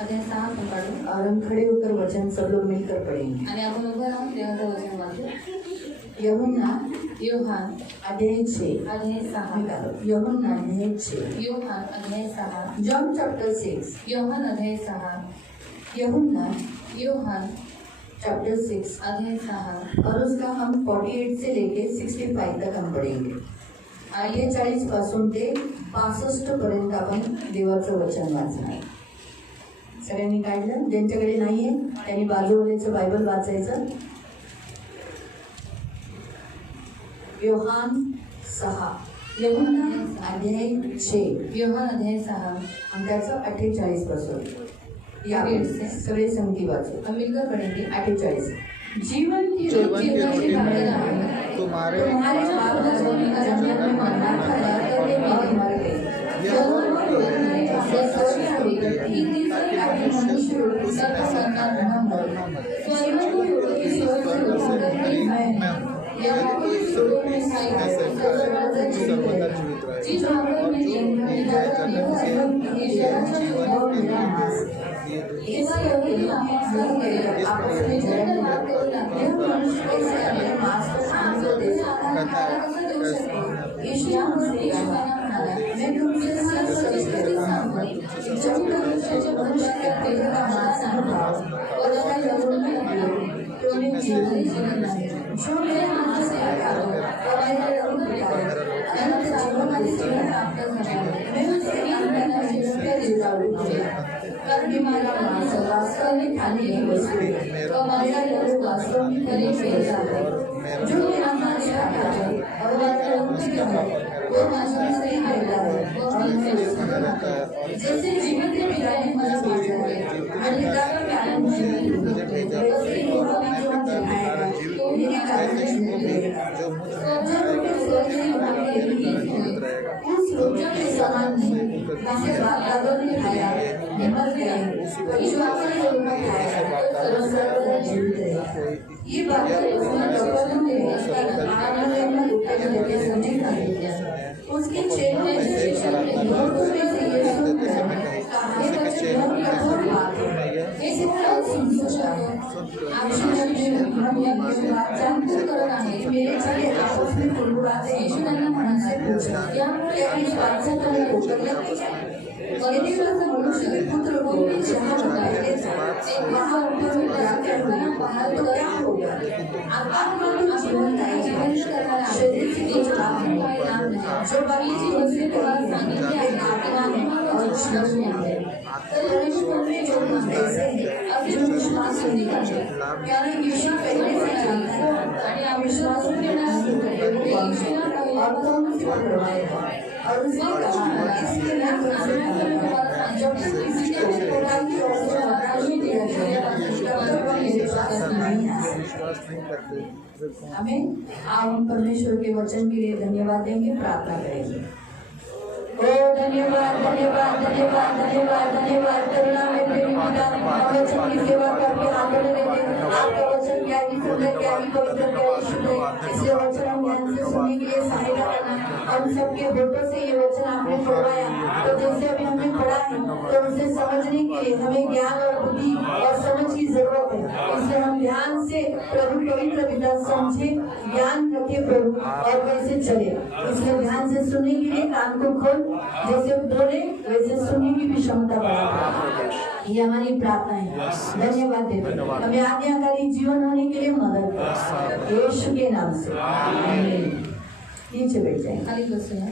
अध्याय 6 आपण काढू और हम खड़े होकर वचन सब लोग मिलकर पढ़ेंगे। आणि आपण उभं राहून देवाचं वचन वाचू। यूहन्ना योहान अध्याय 6 अध्याय 6 यूहन्ना अध्याय 6 योहान अध्याय 6 जॉन चैप्टर 6 योहान अध्याय 6 यूहन्ना योहान चैप्टर 6 अध्याय 6 और उसका हम 48 से लेके 65 तक हम पढ़ेंगे। 48 पासून ते 65 पर्यंत आपण देवाचं वचन वाचणार। सगळ्यांनी काढलं? ज्यांच्याकडे नाहीये त्यांनी बाजूवाल्याचं बायबल वाचायचं। योहान 6 यूहन्ना अध्याय 6 योहान अध्याय 6 आणि त्याचं 48 पासून या सगळे संगती वाचू। हम मिलकर पढ़ेंगे। 48 जीवन की रोटी तुम्हारे बाप दादों ने जंगल में मन्ना खाया करने में मर गए। मनुष्य रोटी सबका मरना न मरे। स्वर्ग की रोटी स्वर्ग से उतर कर मैं यहाँ कोई स्वर्ग में सर्वदा जीवित रहे। जिस भागर में जीवन की जगत इसका यही नाम करेगा आपस में जलन मनुष्य कैसे अपने मांस को शांत को दे सकता है। ईश्वर मैं तुमसे सच कहता जब मनुष्य के पेट का मांस न खाओ और अगर लोगों में तो उन्हें जीवन नहीं। जो मेरे हाथ से आकार हो और मेरे रंग दिखाओ अनंत जीवन का जीवन प्राप्त करना मैं उसके अंदर जीवन के देता हूँ। कर बीमारा मांस वास्तव में खाने की वस्तु है और मेरा लोग वास्तव में करे भेजा है। जो मेरा मांस खाता है और मेरा लोग है वो मांस से मिलता है और मैं जैसे जीवन के पिता ने मुझे भेजा है और पिता का प्यार मुझे वैसे ही वो भी जो दिखाएगा तो मेरे कारण से मिलेगा। स्वर्ग से हमारे उस रोटियों के समान नहीं जिसे बाप दादों ने खाया मर गए ईश्वर के लोगों ने खाया तो सर्वदा जीवित रहे। ये बातें उसने कपड़ों में आराम में उत्तर देते समय कही। उसके चेहरे से शिक्षा में लोगों में से ये सुन कहानी का बहुत कठोर बात है। इसे क्या सुन सोचा आप सुनिए बात जानबूझ कर आए मेरे चले आपस में कुलबुलाते ईश्वर ने मन से पूछा क्या इस बात से तुम्हें उत्तर लगे? यदि मनुष्य के पुत्र को भी जहाँ बताएंगे वहाँ ऊपर में जाकर पहाड़ तो क्या होगा? आत्मा तो जीवन का जीवन करना शरीर से कुछ लाभ नहीं। जो बाकी जीवन से तुम्हारा सांगिध्य आत्मा और जीवन है। परमेश्वर में जो ऐसे है अब जो विश्वास होने का है यानी ईश्वर पहले से जानता है और विश्वास में ना ईश्वर और कौन से करवाएगा और उसने कहा इसके नाम जब तक किसी ने उस प्रकार की औषधि आकाश में दिया जाएगा तब तक वह विश्वास नहीं आएगा। हमें हम परमेश्वर के वचन के लिए धन्यवाद देंगे, प्रार्थना करेंगे। ओ धन्यवाद धन्यवाद धन्यवाद धन्यवाद धन्यवाद करुणा में प्रेमी पिता वचन की सेवा करके आगे बढ़ेंगे। आपका वचन क्या ही सुंदर क्या ही पवित्र क्या ही शुद्ध है। इसलिए वचन हम ध्यान से सुनने के लिए सहायता करना। हम सबके होठों से ये वचन आपने पढ़वाया तो जैसे अभी हमने पढ़ा है तो उसे समझने के लिए हमें ज्ञान और बुद्धि और समझ की जरूरत है। इसलिए हम ध्यान से प्रभु पवित्र पिता समझे ज्ञान रखे प्रभु और वैसे चले। इसलिए ध्यान से सुनने के लिए कान को खोल जैसे बोले वैसे सुनने की भी क्षमता बढ़ा। ये हमारी प्रार्थना है। धन्यवाद देते हमें आज्ञाकारी जीवन होने के लिए मदद करें यीशु के नाम से। नीचे बैठ जाए। खाली बसूया।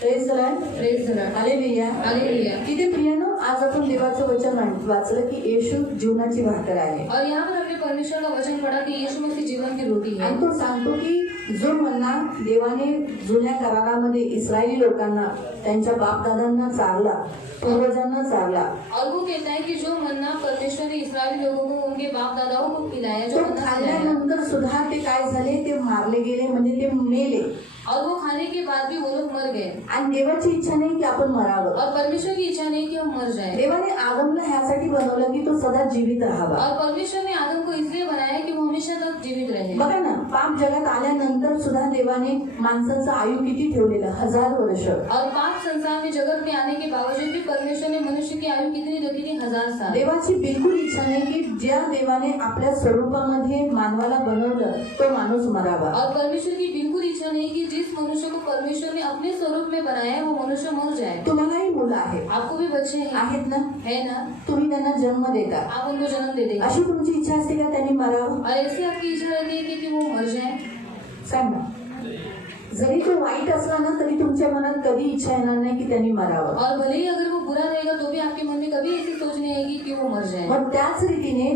Praise the lord, praise the lord, hallelujah, hallelujah. किती प्रियानो आज आपण देवाचं वचन वाचलं की येशू जीवनाची भाकर आहे और यहाँ पर हमने परमेश्वर का वचन पढ़ा कि यीशु मसीह जीवन की रोटी है। आणि तो सांगतो की जो मन्ना देवाने जुन्या करारामध्ये इस्रायली लोकांना त्यांच्या बापदादांना चारला, पूर्वजांना चारला और वो कहता है कि जो मन्ना परमेश्वर ने इस्राएली लोगों को उनके बाप दादाओं को खिलाया जो तो खाल्ल्यानंतर सुद्धा ते काय झाले, ते मारले गेले म्हणजे ते मेले और वो खाने के बाद भी वो लोग मर गए। आणि देवाची इच्छा नाही की आपण मरावं और परमेश्वर की इच्छा नहीं कि हम मर जाएं। देवाने आदमला आदमला ह्यासाठी बनवलं की तो सदा जीवित राहावा. और परमेश्वर ने आदम को इसलिए बनाया कि वो हमेशा तक जीवित रहे. बघा ना, पाप जगात आल्यानंतर सुद्धा देवाने माणसाचं आयु किती ठेवलेलं, 1000 वर्ष. और पाप संसार में जगत में आने के बावजूद भी परमेश्वर ने मनुष्य की आयु कितनी रखी थी? 1000 साल. देवाची बिलकुल इच्छा नाही की ज्या देवाने आपल्या स्वरूपामध्ये मानवाला बनवलं तो माणूस मरावा. और परमेश्वर की बिल्कुल इच्छा नहीं कि जिस मनुष्य को परमेश्वर ने अपने स्वरूप में बनाया है वो मनुष्य मर जाए. तुम्हालाही मुलं आहेत आपको भी बच्चे हैं, आहेत ना, है ना? तुम्ही त्यांना जन्म देता. आप उनको जन्म दे देंगे अशी तुमची इच्छा असते का त्यांनी मरावं? और ऐसी आपकी इच्छा रहती है कि वो मर जाए. सांग ना. जरी तो वाईट असला ना तरी तुमच्या मनात कधी इच्छा येणार नाही की त्यांनी मरावं. और भले ही अगर वो बुरा रहेगा तो भी आपके मन में कभी ऐसी सोच नहीं आएगी कि वो मर जाए. मग त्याच रीतीने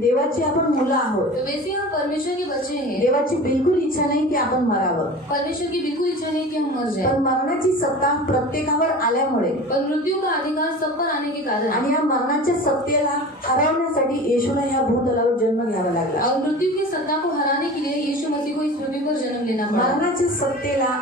देवाची आपण मुलं आहोत. तो वैसे हम परमेश्वर के बच्चे हैं. देवाची बिलकुल इच्छा नाही की आपण मरावं. परमेश्वर की बिल्कुल इच्छा नहीं कि हम मर जाए. पण मरणाची सत्ता प्रत्येकावर आल्यामुळे पर मृत्यू का अधिकार सब पर आने के कारण आणि या मरणाच्या सत्तेला हरवण्यासाठी येशूला ह्या भूतलावर जन्म घ्यावा लागला. और मृत्यु की सत्ता को हराने के लिए यीशु मसीह को इस पृथ्वी पर जन्म लेना पड़ा. मरणाच्या सत्तेला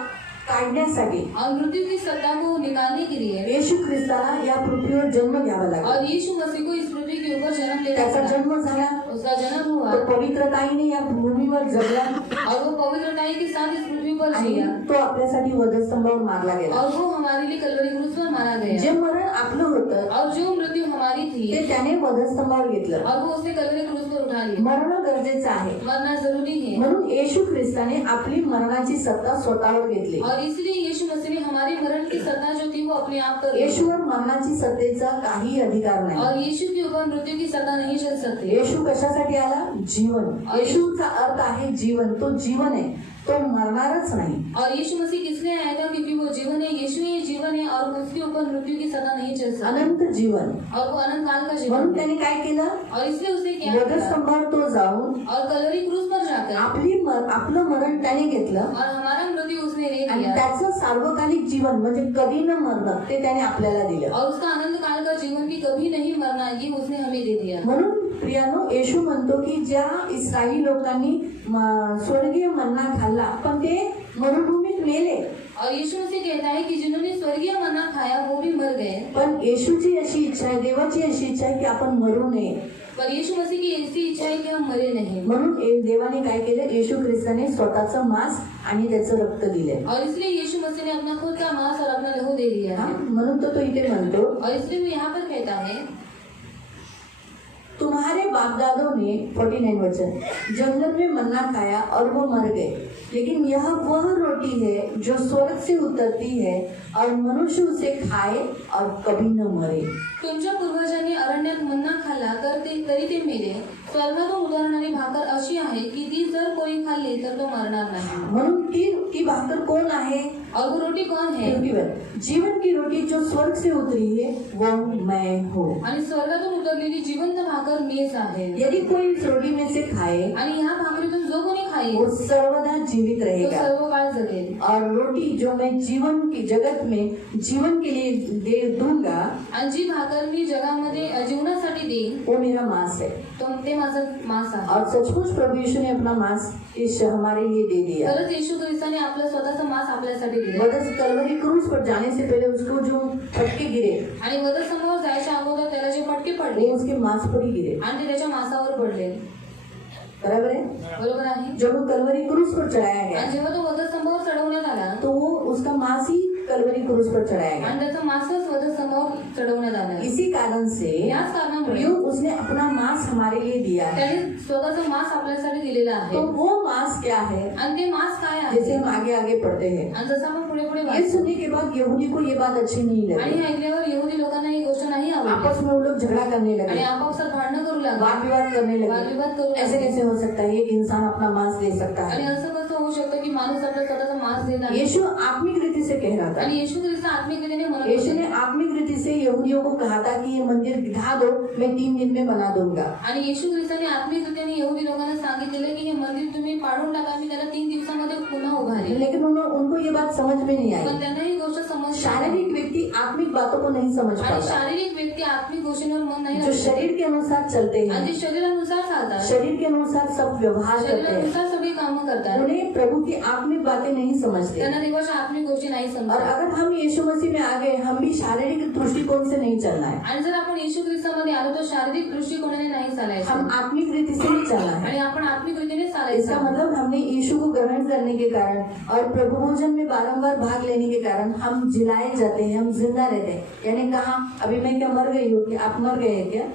काढण्यासाठी और मृत्यु की सत्ता को निकालने के लिए येशू ख्रिस्ताला या पृथ्वीवर जन्म घ्यावा लागला. और यीशु मसीह को इस पृथ्वी के ऊपर जन्म लेना त्याचा पड़ा. जन्म झाला, उसका जन्म हुआ तो पवित्रताईने या भूमीवर जगला और वो पवित्रताई के साथ इस पृथ्वी पर आणि जिया तो आपल्यासाठी वधस्तंभावर मारला गेला. और वो हमारे लिए कलवरी क्रूस पर मारा जे गया. मरण आपलं होतं और जो मृत्यु हमारी ते थी त्याने वधस्तंभावर घेतलं. और वो उसने कलवरी क्रूस पर उठा लिया. मरण गरजेचं आहे. मरना जरूरी है म्हणून येशू ख्रिस्ताने आपली मरणाची सत्ता स्वतःवर घेतली. और इसलिए यीशु मसीह ने हमारी मरण की सत्ता जो थी वो अपने आप कर ली. येशूवर मरणाची सत्तेचा काही अधिकार नाही. और यीशु के ऊपर मृत्यु की सत्ता नहीं चल सकती. येशू कशासाठी आला? जीवन. येशूचा अर्थ आहे जीवन. तो जीवन आहे, तो मरणारच नाही. और यीशु मसीह किस लिए आया था? क्योंकि वो जीवन है. यीशु ही जीवन है और उसके ऊपर मृत्यु की सत्ता नहीं चल सकती. अनंत जीवन. और वो अनंत काल का जीवन म्हणून है. त्याने काय केलं? और इसलिए उसने क्या किया? वधस्तंभावर तो जाऊन और कलवरी क्रूस पर जाकर आपलं मरण त्याने घेतलं और हमारा मृत्यु उसने ले आणि लिया त्याचं सार्वकालिक जीवन म्हणजे कधी न मरणं ते त्याने आपल्याला दिलं. और उसका अनंत काल का जीवन की कभी नहीं मरना ये उसने हमें दे दिया. म्हणून प्रियानो, येशू म्हणतो की ज्या इस्रायली लोकांनी स्वर्गीय मन्ना खाल्ला पण ते मरुभूमीत मेले. और यीशु मसीह कहता है कि जिन्होंने स्वर्गीय मन्ना खाया वो भी मर गए. पण येशूची अशी इच्छा आहे, देवाची अशी इच्छा आहे की आपण मरू नये. पर यीशु मसीह की ऐसी इच्छा है कि हम मरे नहीं. म्हणून देवाने काय केलं? येशू ख्रिस्ताने स्वतःचं मांस आणि त्याचं रक्त दिले. और इसलिए यीशु मसीह ने अपना खुद का मांस और अपना लहू दे दिया है. म्हणून तो इथे म्हणतो, और इसलिए वो यहाँ पर कहता है तुम्हारे बाप दादों ने 49 वचन जंगल में मन्ना खाया और वो मर गए, लेकिन यह वह रोटी है जो स्वर्ग से उतरती है और मनुष्य उसे खाए और कभी न मरे. तुमच्या पूर्वजांनी अरण्यात मन्ना खाल्ला तरी ते मेले. स्वर्गातून उतरणारी भाकर अशी आहे की ती जर कोणी खाल्ली तर तो मरणार नाही. म्हणून ती भाकर कोण आहे? और वो रोटी कौन है? जीवन की रोटी जो स्वर्ग से उतरी है वो मैं हूँ. आणि स्वर्गातून उतरलेली जिवंत भाकर मीच आहे. यदि कोई इस रोटी में से खाए आणि ह्या भाकरीतून जो कोणी खाईल वो सर्वदा जीवित तो रहेगा. सर्व काळ जगेल. और रोटी जो मैं जीवन की जगत में जीवन के लिए दे दूंगा, आणि जी भाकर मी जगामध्ये जीवनासाठी देईन वो मेरा मांस है. तो ते माझं मांस आहे. और सचमुच प्रभु यीशु ने अपना मांस इस हमारे लिए दे दिया. खरंच येशू ख्रिस्ताने आपलं स्वतःचं मांस आपल्यासाठी दिलं. वधस कलवरी क्रूस पर जाने से पहले उसको जो फटके गिरे आणि वधस्तंभावर जायच्या अगोदर त्याला जे फटके वो पडले उसके मांस पर ही गिरे. आणि ते त्याच्या मांसावर पडले. बराबर है. बरोबर आहे. जब वो कलवरी क्रूस पर चढ़ाया गया आणि जेव्हा तो वधस्तंभावर चढवण्यात आला तो वो उसका मांस ही कलवरी क्रूस पर चढ़ाया गया. आणि त्याचा मांसच वधस्तंभावर चढवण्यात आला. इसी कारण से याच कारणामुळे उसने अपना मांस हमारे लिए दिया है. त्याने स्वतःचं मांस आपल्यासाठी दिलेलं आहे. तो वो मांस क्या है? आणि ते मांस काय जैसे आहे? हम आगे आगे पढ़ते हैं. आणि जसं आपण पुढे पुढे ये वाचतो सुनने के बाद यहूदी को ये बात अच्छी नहीं आणि लगी. हे ऐकल्यावर यहुदी लोकांना ही गोष्ट नाही आवडली आपस में वो लोग झगड़ा करने आणि लगे, आपापसात भांडणं करू लागले. वाद विवाद करने लगे. वादविवाद करू ऐसे लागले. कैसे हो सकता है? एक इंसान अपना मांस दे सकता आणि है? असं कसं होऊ शकतं की माणूस आपल्या स्वतःचा मांस देत आहे? यीशु आत्मिक रीति से कह रहा था. आणि येशू ख्रिस्त आत्मिक रीतीने म्हणत यीशु होते. ने आत्मिक रीति से यहूदियों को कहा था कि ये मंदिर ढा दो, मैं 3 दिन में बना दूंगा. आणि येशू ख्रिस्ताने आत्मिक रीतीने यहुदी लोकांना सांगितलेलं की हे मंदिर तुम्ही पाडून टाका, मी त्याला 3 दिवसामध्ये पुन्हा उभारेन. लेकिन उनको ये बात समझ में नहीं पण आई. त्यांना ही गोष्ट समजली. शारीरिक व्यक्ति आत्मिक बातों को नहीं समझ आणि पाता. शारीरिक व्यक्ती आत्मिक गोष्टींवर मन नाही जो लागू शकत. शरीर के अनुसार चलते आणि हैं, जे शरीरानुसार चालतात, शरीर के अनुसार सब व्यवहार करते हैं, शरीरानुसार सगळी कामं करतात, उन्हें प्रभु की आत्मिक बातें नहीं समझते। त्यांना देवाच्या आत्मिक गोष्टी नाही और समजत. अगर हम यीशु मसीह में आ गए, हम भी शारीरिक दृष्टिकोण से नहीं चलना है, आणि जर आपण येशू ख्रिस्तामध्ये आलो तर शारीरिक दृष्टिकोनाने नाही चालायचं हम आत्मिक रीति से ही चलना है। आणि आपण आत्मिक रीतीने इसका चालायचं. मतलब हमने यीशु को ग्रहण करने के कारण और प्रभु भोजन में बारंबार भाग लेने के कारण हम जिलाए जाते हैं, हम जिंदा रहते हैं। यानी कहा अभी मैं क्या मर गई हूँ, कि आप मर गए हैं क्या?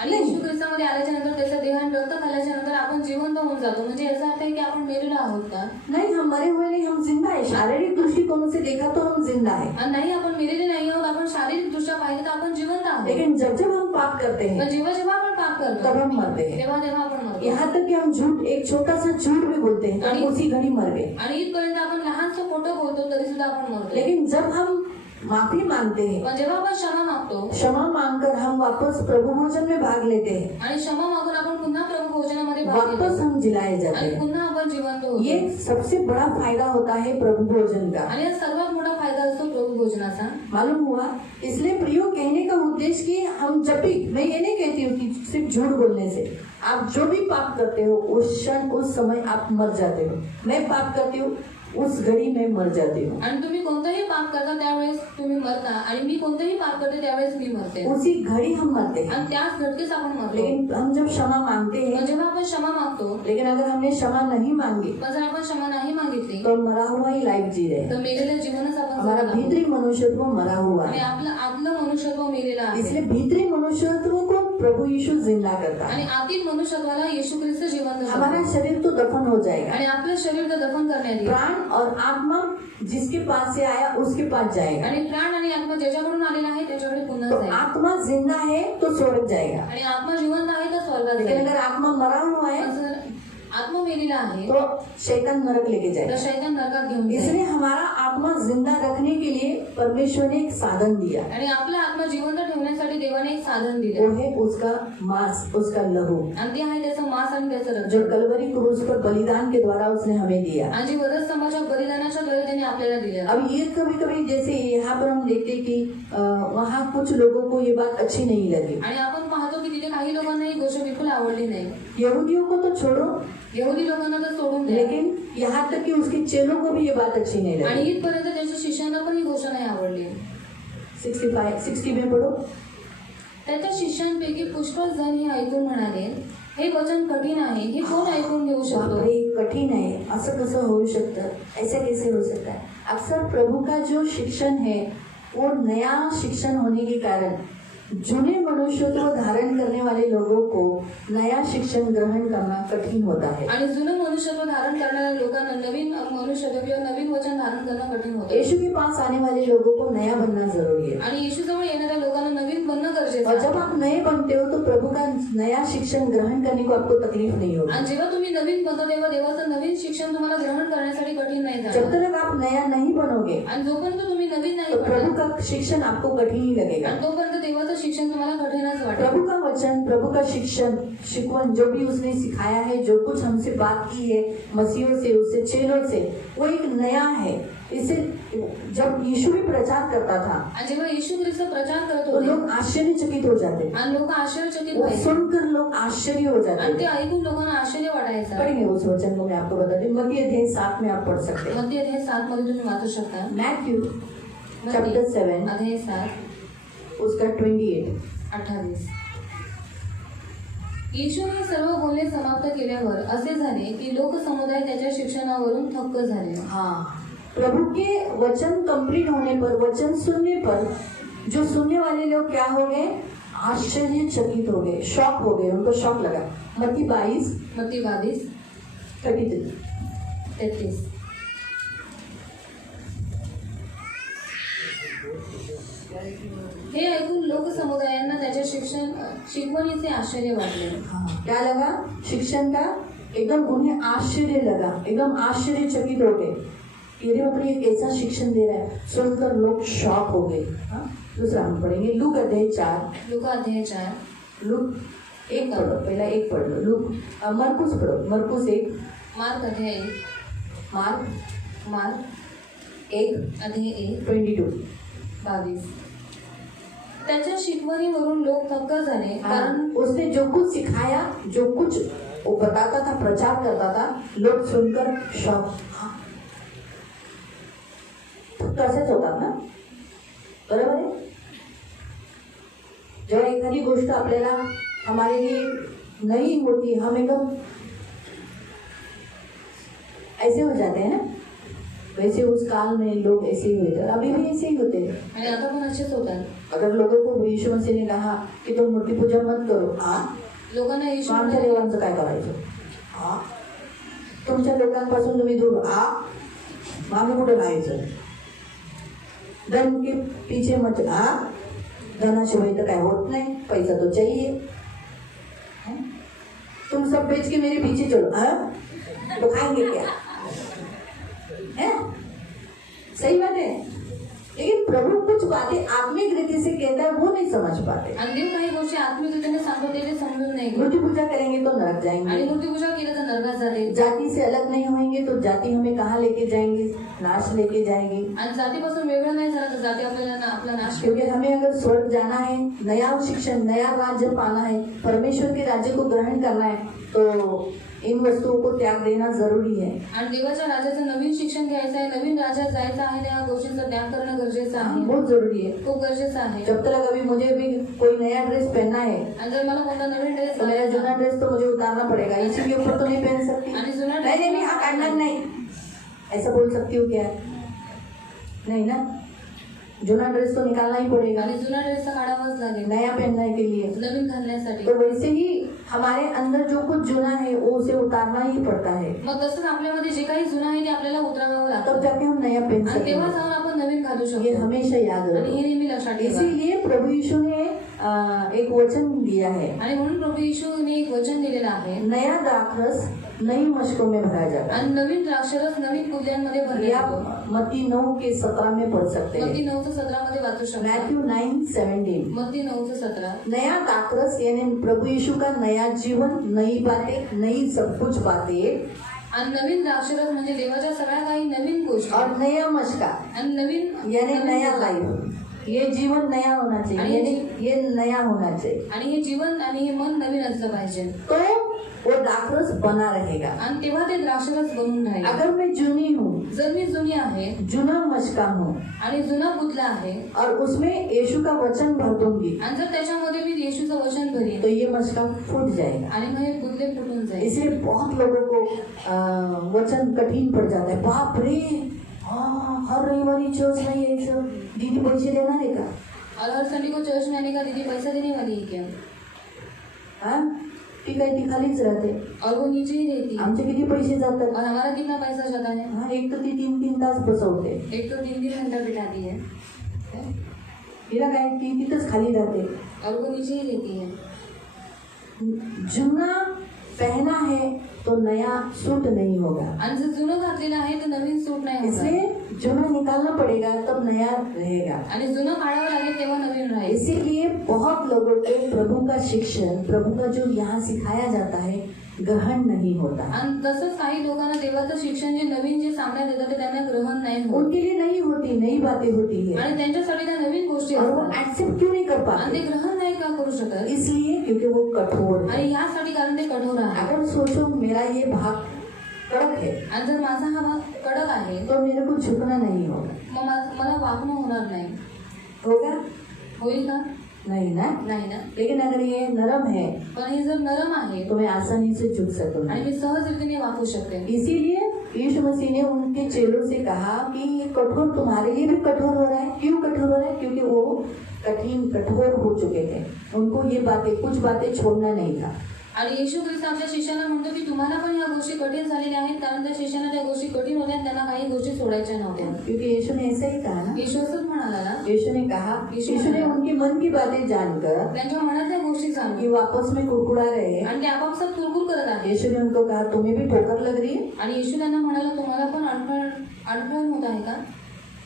आणि येशू ख्रिस्तामध्ये आल्याच्या नंतर त्याचा देह आणि रक्त खाल्ल्याच्या नंतर आपण जिवंत होऊन जातो. म्हणजे याचा अर्थ आहे की आपण मेलेलो आहोत का? नहीं, हम मरे हुए नहीं, हम जिंदा है। शारीरिक दृष्टिकोण से देखा तो हम जिंदा है, आणि नाही, आपण मेलेले नाही आहोत. आपण शारीरिक दृष्ट्या पाहिलं तर आपण जिवंत आहोत. लेकिन जब जब हम पाप करते हैं पण जेव्हा जेव्हा आपण पाप तब करतो हम मरते हैं। तेव्हा तेव्हा आपण मरतो. यहाँ तक कि हम झूठ, एक छोटा सा झूठ भी बोलते हैं तो हम उसी घड़ी मर गए। आणि इथपर्यंत आपण लहानसं खोटं बोलतो तरी सुद्धा आपण मरतो. लेकिन जब हम माफी मांगते हैं, पण जेव्हा आपण क्षमा मागतो क्षमा मांगकर हम वापस प्रभु भोजन में भाग लेते हैं, आणि क्षमा मागून आपण पुन्हा प्रभु भोजनामध्ये भाग वापस घेतो हम जिलाए जाते आणि हैं। पुन्हा आपण जिवंत होतो. ये सबसे बड़ा फायदा होता है प्रभु भोजन का, आणि हा सर्वात मोठा फायदा असतो प्रभु भोजनाचा. मालूम हुआ? इसलिए प्रियो, कहने का उद्देश्य कि हम जब भी, मैं ये नहीं कहती हूँ कि सिर्फ झूठ बोलने से, आप जो भी पाप करते हो उस क्षण, उस समय आप मर जाते हो। मैं पाप करती हूँ, उस घड़ी में मर जाती हूँ। आणि तुम्ही कोणतंही पाप करता त्यावेळेस तुम्ही मरता आणि मी कोणतंही पाप करते त्यावेळेस मी मरते उसी घड़ी हम मरते हैं। आणि त्याच घटकेस आपण मरतो. लेकिन हम जब क्षमा मांगते पण हैं, जेव्हा आपण क्षमा मागतो, लेकिन अगर हमने क्षमा नहीं मांगी पण जर आपण क्षमा नाही मागितली तो मरा हुआ ही लाइफ जी रहे हैं। तर मेलेलं जीवनच आपण हमारा जगत आहोत. भीतरी मनुष्यत्व मरा हुआ आणि है, आपलं आतलं मनुष्यत्व मेलेलं आहे इसलिए भीतरी मनुष्यत्व को प्रभु यीशु जिंदा करता आणि है। आतील मनुष्यत्वाला येशू ख्रिस्त जिवंत हमारा करतो. शरीर तो दफन हो जाएगा, आणि आपलं शरीर तर दफन करण्यात येईल प्राण और आत्मा जिसके पास से आया उसके पास जाएगा। आणि प्राण आणि आत्मा ज्याच्याकडून आलेला आहे त्याच्याकडे पुन्हा तो जाईल. आत्मा जिंदा है तो स्वर्ग जाएगा, आणि आत्मा जिवंत आहे तर स्वर्गात लेकिन जाईल. अगर आत्मा मरा हुआ है पण जर आत्मा मेलेला आहे तो शैतान नरक लेके तर जाएगा। शैतान नरकात घेऊन जाईल. इसलिए हमारा आत्मा जिंदा रखने के लिए परमेश्वर ने एक साधन दिया, आणि आपला आत्मा जिवंत ठेवण्यासाठी देवाने एक साधन वो दिलं है उसका मांस, उसका लहू, आणि ते आहे त्याचं मांस आणि त्याचं रक्त. जो कलवरी क्रूस पर बलिदान के द्वारा उसने हमें दिया। आणि जे वधस्तंभाच्या बलिदानाच्या द्वारे त्याने आपल्याला दिलं. अब ये कभी कभी जैसे यहाँ पर हम देखते हैं कि वहाँ कुछ लोगों को ये बात अच्छी नहीं लगी। आणि आपण पाहतो की तिथे काही लोकांना ही गोष्ट बिलकुल आवडली नाही. यहूदियों को तो छोड़ो, यहुदी लोकांना तर सोडून द्या, लेकिन यहाँ तक कि उसके चेलों को भी ये बात अच्छी नहीं आणि लगी। इथपर्यंत त्याच्या शिष्यांना पण ही गोष्ट नाही आवडली. 60 में पढ़ो। त्याच्या शिष्यांपैकी पुष्कळ जण हे ऐकून म्हणाले, हे वचन कठीण आहे, हे कोण ऐकून घेऊ शकतो. बापरे, कठिन है, असं कसं होऊ शकतं, ऐसा कैसे हो सकता है? अक्सर प्रभु का जो शिक्षण है वो नया शिक्षण होने के कारण जुने मनुष्यत्व धारण करने वाले लोगों को नया शिक्षण ग्रहण करना कठिन होता है। आणि जुनं मनुष्यत्व धारण करणाऱ्या लोकांना नवीन मनुष्यत्व किंवा नवीन वचन धारण करणं कठीण होतं. यीशु के पास आने वाले लोगों को नया बनना जरूरी है, आणि येशूजवळ येणाऱ्या लोकांना नवीन बनणं गरजेचं और जब आहे. आप नए बनते हो तो प्रभु का नया शिक्षण ग्रहण करने को आपको तकलीफ नहीं होगी। आणि जेव्हा तुम्ही नवीन बनता तेव्हा देवाचं नवीन शिक्षण तुम्हाला ग्रहण करण्यासाठी कठीण नाही जब जाणार. तक आप नया नहीं बनोगे आणि जोपर्यंत तुम्ही नवीन नाही तो प्रभु बनणार, का शिक्षण आपको कठिन ही लगेगा। आणि तोपर्यंत देवाचं शिक्षण तुम्हाला कठीणच वाटेल. प्रभु का वचन, प्रभु का शिक्षण, शिकवन जो भी उसने सिखाया है, जो कुछ हमसे बात की है मसीहों से, उससे चेलों से, वो एक नया है। इसे जब यीशु भी प्रचार करता था आणि जेव्हा येशू ख्रिस्त प्रचार करत तो होते लोग आश्चर्यचकित हो जाते, आणि लोक आश्चर्यचकित वो व्हायचे सुनकर लोग आश्चर्य हो आणि ते जाते। ऐकून लोकांना आश्चर्य वाटायचं. पढ़ेंगे उस वचन को, मैं आपको बता दूं, मत्ती अध्याय 7 में आप पढ़ सकते हैं। मध्य अध्याय 7 मध्ये तुम्ही वाचू शकता. मैथ्यू मत्ती चैप्टर 7 अध्याय 7 उसका 28। 28. येशूने सर्व बोलणे समाप्त केल्यावर असे झाले की लोकसमुदाय त्याच्या शिक्षणावरून थक्क झाले. हाँ, प्रभु के वचन कंप्लीट होने पर, वचन सुनने पर जो सुनने वाले लोग क्या हो गए? आश्चर्यचकित हो गए, शॉक हो गए, उनको शॉक लगा। मत्ती 22 मत्ती 22 33। 33. हे ऐकून लोकसमुदायांना त्याच्या शिकवणीचे आश्चर्य वाटले. हाँ, क्या लगा? शिक्षण का एकदम उन्हें आश्चर्य लगा, एकदम आश्चर्यचकित हो गए। ये अपने एक ऐसा शिक्षण दे रहा है, सुनकर लोग शॉक हो गए। हाँ, दूसरा हम पढ़ेंगे लूक अध्याय 4। लूका अध्याय 4 लूक 1 पढ़ो, पहला 1 पढ़ लो। लूक मरकुस पढ़ो, मरकुस 1। मार्क अध्याय 1 मार्क 1 अध्याय 1 22। 22. त्याच्या शिकवणीवरून लोक थक्क झाले, कारण उसने जो कुछ सिखाया, जो कुछ वो बताता था, प्रचार करता था, लोग सुनकर शॉक। तो असेच होतात ना, बरोबर आहे? जेव्हा एखादी गोष्ट आपल्याला हमारे लिए नहीं होती, हम एकदम ऐसे हो जाते हैं ना, वैसे उस काल में लोग ऐसे ही हुए थे, अभी भी ऐसे ही होते हैं। आणि आता पण असेच होतात। अगर लोगों को यीशु मसीह ने कहा कि तुम मूर्ति पूजा मत करो, लोकांना येशू आमच्या देवांचं काय करायचं? तुमच्या लोकांपासून तुम्ही दूर आम्ही कुठे राहायचं? धन के पीछे मत धनाशिवाय तर काय होत नाही, पैसा तो चाहिए। तुम सब बेच के मेरे पीछे चलो, तो खाएंगे क्या? है? सही बात है, लेकिन प्रभु कुछ बातें आत्मिक रीति से कहता है, वो नहीं समझ पाते। आणि देव काही गोष्टी आत्मिक रीतीने सांगतो ते समजून नाही घेत। मूर्ति पूजा करेंगे तो नरक जाएंगे, आणि मूर्ती पूजा केलं तर नरकात जाते। जाति से अलग नहीं होंगे तो जाति हमें कहाँ लेके जाएंगे? नाश लेके जाएंगे। आणि जातीपासून वेगळं नाही झालं तर जाती आपल्याला आपला नाश क्योंकि हमें अगर स्वर्ग जाना है, नया शिक्षण, नया राज्य पाना है, परमेश्वर के राज्य को ग्रहण करना है, तो इन वस्तुओं को त्याग देना जरूरी है। आणि देवाच्या राज्याचं नवीन शिक्षण घ्यायचं आहे, नवीन राज्यात जायचं आहे, त्या गोष्टींचा त्याग करणं गरजेचं आहे, बहुत जरूरी है। खूप गरजेचं आहे। जब तक अभी मुझे भी कोई नया ड्रेस पहनना है, आणि जर मला कोणता नवीन ड्रेस तो मेरा जुना ड्रेस तो मुझे उतारना पड़ेगा, इसी के ऊपर तो नहीं पहन सकती। आणि जुना नहीं, मैं हाँ काटना नहीं, ऐसा बोल सकती हूँ क्या? नहीं ना, जुना ड्रेस तो निकालना ही पड़ेगा, आणि जुना ड्रेस काढावाच लागेल नया पहनने के लिए। नवीन घालण्यासाठी। तो वैसे ही हमारे अंदर जो कुछ जुना है वो उसे उतारना ही पड़ता है, मग तसंच आपल्यामध्ये जे काही जुना आहे ते आपल्याला उतरावं लागतं, तब जाके हम नया पहन आणि तेव्हा सकते जाऊन आपण नवीन घालू हैं। ये शकतो। हमेशा याद आणि रखो। हे नेहमी लक्षात ठेवा। इसीलिए प्रभु यीशु ने एक वचन दिया है, आणि म्हणून प्रभू येशूने एक वचन दिलेलं आहे, नया द्राक्षरस नई मशकों में भरा जाता है। आणि नवीन द्राक्षरस नवीन कुल्ल्यांमध्ये भरले ये आप जातो। मत्ती 9:17 में पढ़ सकते मत्ती हैं। 9:17 मध्ये वाचू शकतो। मैथ्यू 9:17। मत्ती 9:17। नया दाखरस यानी प्रभु यीशु का नया जीवन, नई बातें, नई सब कुछ बातें, आणि नवीन द्राक्षरस म्हणजे देवाच्या सगळ्या काही नवीन गोष्टी और नया मशका आणि नवीन यानी नया लाइफ, ये जीवन नया होना चाहिए, यानी ये नया होना चाहिए, आणि हे जीवन आणि हे मन नवीन असलं पाहिजे, तो वो दाखरस बना रहेगा। आणि तेव्हा ते द्राक्षरस बनून राहील। अगर मैं जुनी हूँ, जर मी जुनी आहे जुना मशका हूँ, आणि जुना पुतला आहे, और उसमें यीशु का वचन भर दूंगी, आणि जर त्याच्यामध्ये मी येशूचं वचन भरीन, तो ये मशका फूट जाएगा। आणि मग हे पुतले फुटून जाईल। इसलिए बहुत लोगों को वचन कठिन पड़ जाता है। बाप रे, हर रविवारी चर्च नहीं है, सब दीदी पैसे देना है का? और हर संडे को चर्च में आने का दीदी पैसा देने वाली है क्या? ठीक है, ती खालीच राहते, और वो नीचे ही रहती है, आमचे किती पैसे जातात? और हमारा कितना पैसा जाता है? एक तर ती 3-3 तास बसवते, एक तो 3-3 घंटा बिठाती है, तिला काय, ती तिथंच खाली राहते, और वो नीचे ही रहती है। जुना पहना है तो नया सूट नहीं होगा, आणि जर जुनं घातलेलं आहे तर नवीन सूट नाही होणार, इसलिए जुना निकालना पड़ेगा तब नया रहेगा। आणि जुनं काढावं लागेल तेव्हा नवीन राहील। इसीलिए बहुत लोगों को प्रभु का शिक्षण, प्रभु का जो यहाँ सिखाया जाता है, ग्रहण नहीं होता। आणि तसंच काही लोकांना देवाचं शिक्षण जे नवीन जे सांगण्यात येतं ते त्यांना ग्रहण नाही होत, उनके लिए नहीं होती, नई बातें होती है, आणि त्यांच्यासाठी त्या नवीन गोष्टी और वो असतात, एक्सेप्ट क्यों नहीं कर आणि पाते? ते ग्रहण नाही का करू शकत? इसलिए क्योंकि वो कठोर है। आणि यासाठी कारण ते कठोर आहे। अगर सोचो मेरा ये भाग कड़क है, आणि जर माझा हा भाग कडक आहे तो मेरे को झुकना नहीं होगा, मग मला वागणं होणार नाही, होगा? होईल का? नहीं ना। नाही ना। लेकिन अगर ये नरम है पण हे जर नरम आहे तो मैं आसानी से झुक सकूंगा। आणि मी सहज रीतीने वागू शकते। इसीलिए यीशु मसीह ने उनके चेलों से कहा कि ये कठोर तुम्हारे लिए भी कठोर हो रहा है। क्यों कठोर हो रहा है? क्योंकि वो कठोर हो चुके थे, उनको ये बातें, कुछ बातें छोड़ना नहीं था। आणि येशू ख्रिस्त आपल्या शिष्याला म्हणतो की तुम्हाला पण या गोष्टी कठीण झालेल्या आहेत, कारण त्या शिष्याला त्या गोष्टी कठीण होत्या, त्यांना काही गोष्टी सोडायच्या नव्हत्या। क्योंकि यीशु ने ऐसा ही कहा ना, येशू असंच म्हणाला ना, यीशु ने कहा, यीशु ने उनकी मन की बातें जानकर त्यांच्या मनातल्या गोष्टी सांगू कि वो आपस में कुड़कुड़ा रहे हैं, आणि ते आपापसात कुरकुर करत आहेत। यीशु ने उनको कहा तुम्हें भी ठोकर लग रही है? आणि येशू त्यांना म्हणाला तुम्हाला पण अडखळण होत आहे का?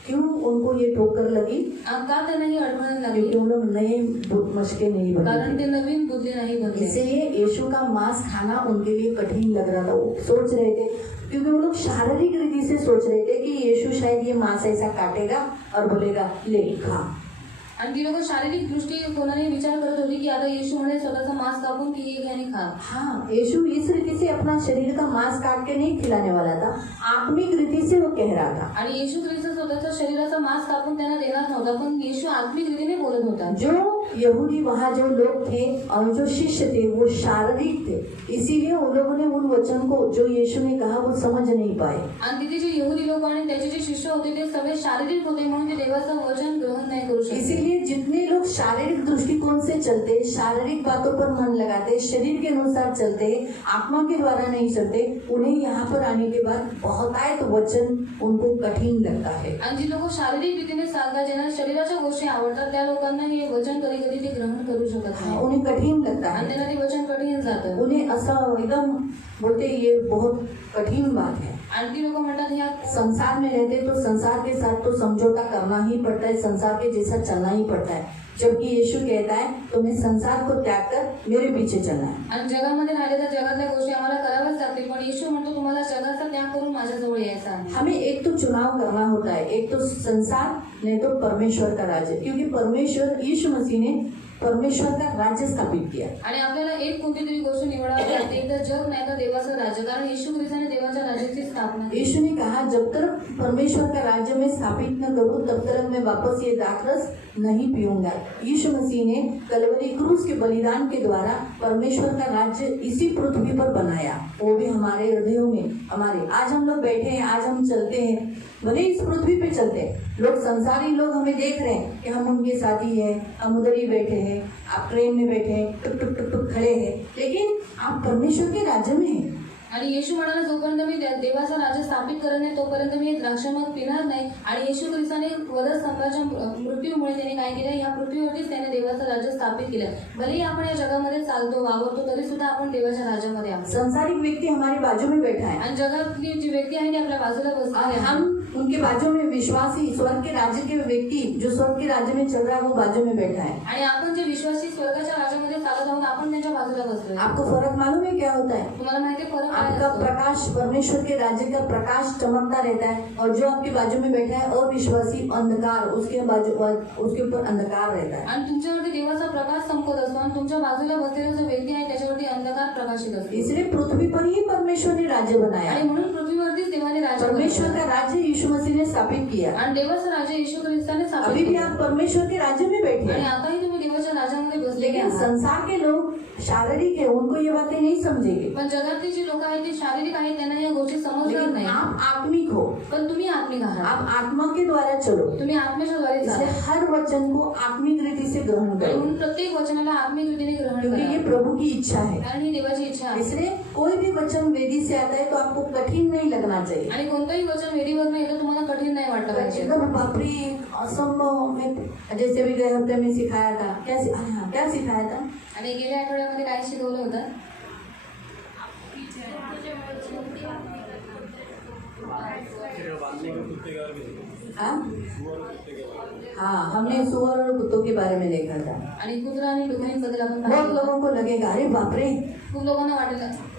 क्यों उनको ये ठोकर लगी? का त्यांना ही अडखळण लागली? क्योंकि उन लोग नए मशके नहीं बने कारण थे। ते नवीन बुद्धले नाही बनले। इसीलिए यीशु का मांस खाना उनके लिए कठिन लग रहा था। वो सोच रहे थे, क्योंकि वो लोग शारीरिक रीति से सोच रहे थे कि यीशु शायद ये मांस ऐसा काटेगा और बोलेगा ले खा। आणि ती लोक शारीरिक दृष्टिकोनाने विचार करत होती की आता येशू म्हणे स्वतःचा मांस कापून की हे घ्या आणि खा. हाँ, यीशु इस रीति से अपना शरीर का मांस काट के नहीं खिलाने वाला था, आत्मिक रीति से वो कह रहा था. आणि येशू ख्रिस्त स्वतःच्या शरीराचा मांस कापून त्यांना देणार नव्हता, पण येशू आत्मिक रीतीने बोलत होता. जो यहूदी वहाँ जो लोग थे और जो शिष्य थे वो शारीरिक थे, इसीलिए उन लोगों ने उन वचन को जो यीशु ने कहा वो समझ नहीं पाए. आणि तिथे जे यहूदी लोक आणि त्याचे जे शिष्य होते ते सगळे शारीरिक होते, म्हणून ते देवाचं वचन ग्रहण नाही करू शकले. इसीलिए जितने लोग शारीरिक दृष्टिकोण से चलते, शारीरिक बातों पर मन लगाते, शरीर के अनुसार चलते, आत्मा के द्वारा नहीं चलते, उन्हें यहाँ पर आने के बाद बहुतायत वचन उनको कठिन लगता है. आणि जी लोक शारीरिक रीतीने चालतात, ज्यांना शरीराच्या गोष्टी आवडतात, त्या लोकांना हे वचन कधी कधी ते ग्रहण करू शकत नाही उन्हें कठिन लगता आणि है. त्यांना ते वचन कठीण जातं. उन्हें ऐसा एकदम बोलते ये बहुत कठिन बात है. आणि ती लोक म्हणतात ह्या संसार में रहते तो संसार के साथ तो समझौता करना ही पड़ता है, संसार के जैसा चलना ही पड़ता है. जबकि यीशु कहता है तुम्हें संसार को त्याग कर मेरे पीछे चलना है. आणि जगामध्ये राहिले तर जगातल्या गोष्टी आम्हाला कराव्याच लागतील, पण येशू म्हणतो तुम्हाला जगाचा त्याग करून माझ्याजवळ यायचं आहे. हमें एक तो चुनाव करना होता है, एक तो संसार नहीं तो परमेश्वर का राज्य, क्योंकि परमेश्वर यीशु मसीह ने परमेश्वर का राज्य स्थापित किया. आणि आपल्याला एक कोणती तरी गोष्ट निवडावी लागते, एक तर जग नाही तर देवाचं राज्य, कारण येशू ख्रिस्ताने देवाच्या राज्याची स्थापना केली. यीशु ने कहा जब तक परमेश्वर का राज्य में स्थापित न करूं तब तक मैं वापस ये दाखरस नहीं पीऊंगा. यीशु मसीह ने कलवरी क्रूस के बलिदान के द्वारा परमेश्वर का राज्य इसी पृथ्वी पर बनाया, वो भी हमारे हृदयों में. हमारे आज हम लोग बैठे हैं, आज हम चलते हैं, भले इस पृथ्वी पे चलते हैं. लोग संसारी लोग हमें देख रहे हैं कि हम उनके साथी हैं, हम उधर ही बैठे हैं, आप ट्रेन में बैठे हैं, टुक टुक टुक टुक खड़े हैं, लेकिन आप परमेश्वर के राज्य में हैं. आणि येशू म्हणाला जोपर्यंत मी देवाचा राज्य स्थापित करत नाही तोपर्यंत मी द्राक्षमध पिणार नाही. आणि येशू ख्रिस्ताने वधस्तंभाच्या मृत्यूमुळे त्याने काय केलं, या पृथ्वीवरतीच त्याने देवाचं राज्य स्थापित केलं. भलेही आपण या जगामध्ये चालतो वावरतो तरी सुद्धा आपण देवाच्या राज्यामध्ये आहोत. संसारिक व्यक्ति हमारे बाजू में बैठा है आणि जगातली जी व्यक्ती आहे ती आपल्या बाजूला बसली और आहे. हम उनके बाजू में विश्वासी स्वर्ग के राज्य के व्यक्ति जो स्वर्ग के राज्य में चल रहा है वो बाजू में बैठा है. आणि आपण जे विश्वासी स्वर्गाच्या राज्यामध्ये चालत आहोत आपण त्यांच्या बाजूला बसलोय. आपको फर्क मालूम है क्या होता है? तुम्हाला माहिती आहे फरक काय आपका असतो? प्रकाश परमेश्वर के राज्य का प्रकाश चमकता रहता है और जो आपके बाजू में बैठा है अविश्वासी अंधकार उसके ऊपर अंधकार रहता है. आणि तुमच्यावरती देवाचा प्रकाश चमकत असतो आणि तुमच्या बाजूला बसलेला जो व्यक्ती आहे त्याच्यावरती अंधकार प्रकाशित असतो. इसलिए पृथ्वी पर ही परमेश्वर ने राज्य बनाया. आणि म्हणून पृथ्वीवरतीच देवाने राज्य परमेश्वर बनवलं. का राज्य यीशु मसीह ने स्थापित किया. आणि देवाचं राज्य येशू ख्रिस्ताने स्थापित अभी भी केलं. आप परमेश्वर के राज्य में बैठे आणि हैं, आताही तुम्ही देवाच्या राज्यामध्ये बसलेले लेकिन आहात. संसार के लोग शारीरिक है, उनको ये बातें नहीं समझेंगे. पण जगातली जी लोक आहेत ती शारीरिक आहेत, त्यांना या गोष्टी समजणार लेकिन नाही. आप आत्मिक हो, पण तुम्ही आत्मिक आहात, आप आत्मा के द्वारा चलो. तुम्ही आत्म्याच्या द्वारे इसलिए चाला. हर वचन को आत्मिक रीति से ग्रहण आणि करो, म्हणून प्रत्येक वचनाला आत्मिक रीतीने ग्रहण क्योंकि ये करा, प्रभु की इच्छा है. कारण ही देवाची इच्छा आहे. इसलिए कोई भी वचन वेदी से आता है तो आपको कठिन नहीं लगना चाहिए. आणि कोणतंही वचन वेदीवरनं येतं तुम्हाला कठीण नाही वाटलं पाहिजे. एकदम बापरी असंभव में जैसे भी गए हफ्ते में सिखाया था, क्या सिखाया था? आणि गेल्या आठवड्यामध्ये काय शिकवलं होतं? हाँ, हमने सुअर और कुत्तों के बारे में देखा था. आणि कुत्रा आणि डुकरींबद्दल आपण बहुत पाहिलं. लोगों को लगेगा अरे बाप रे, खूप लोकांना वाटेल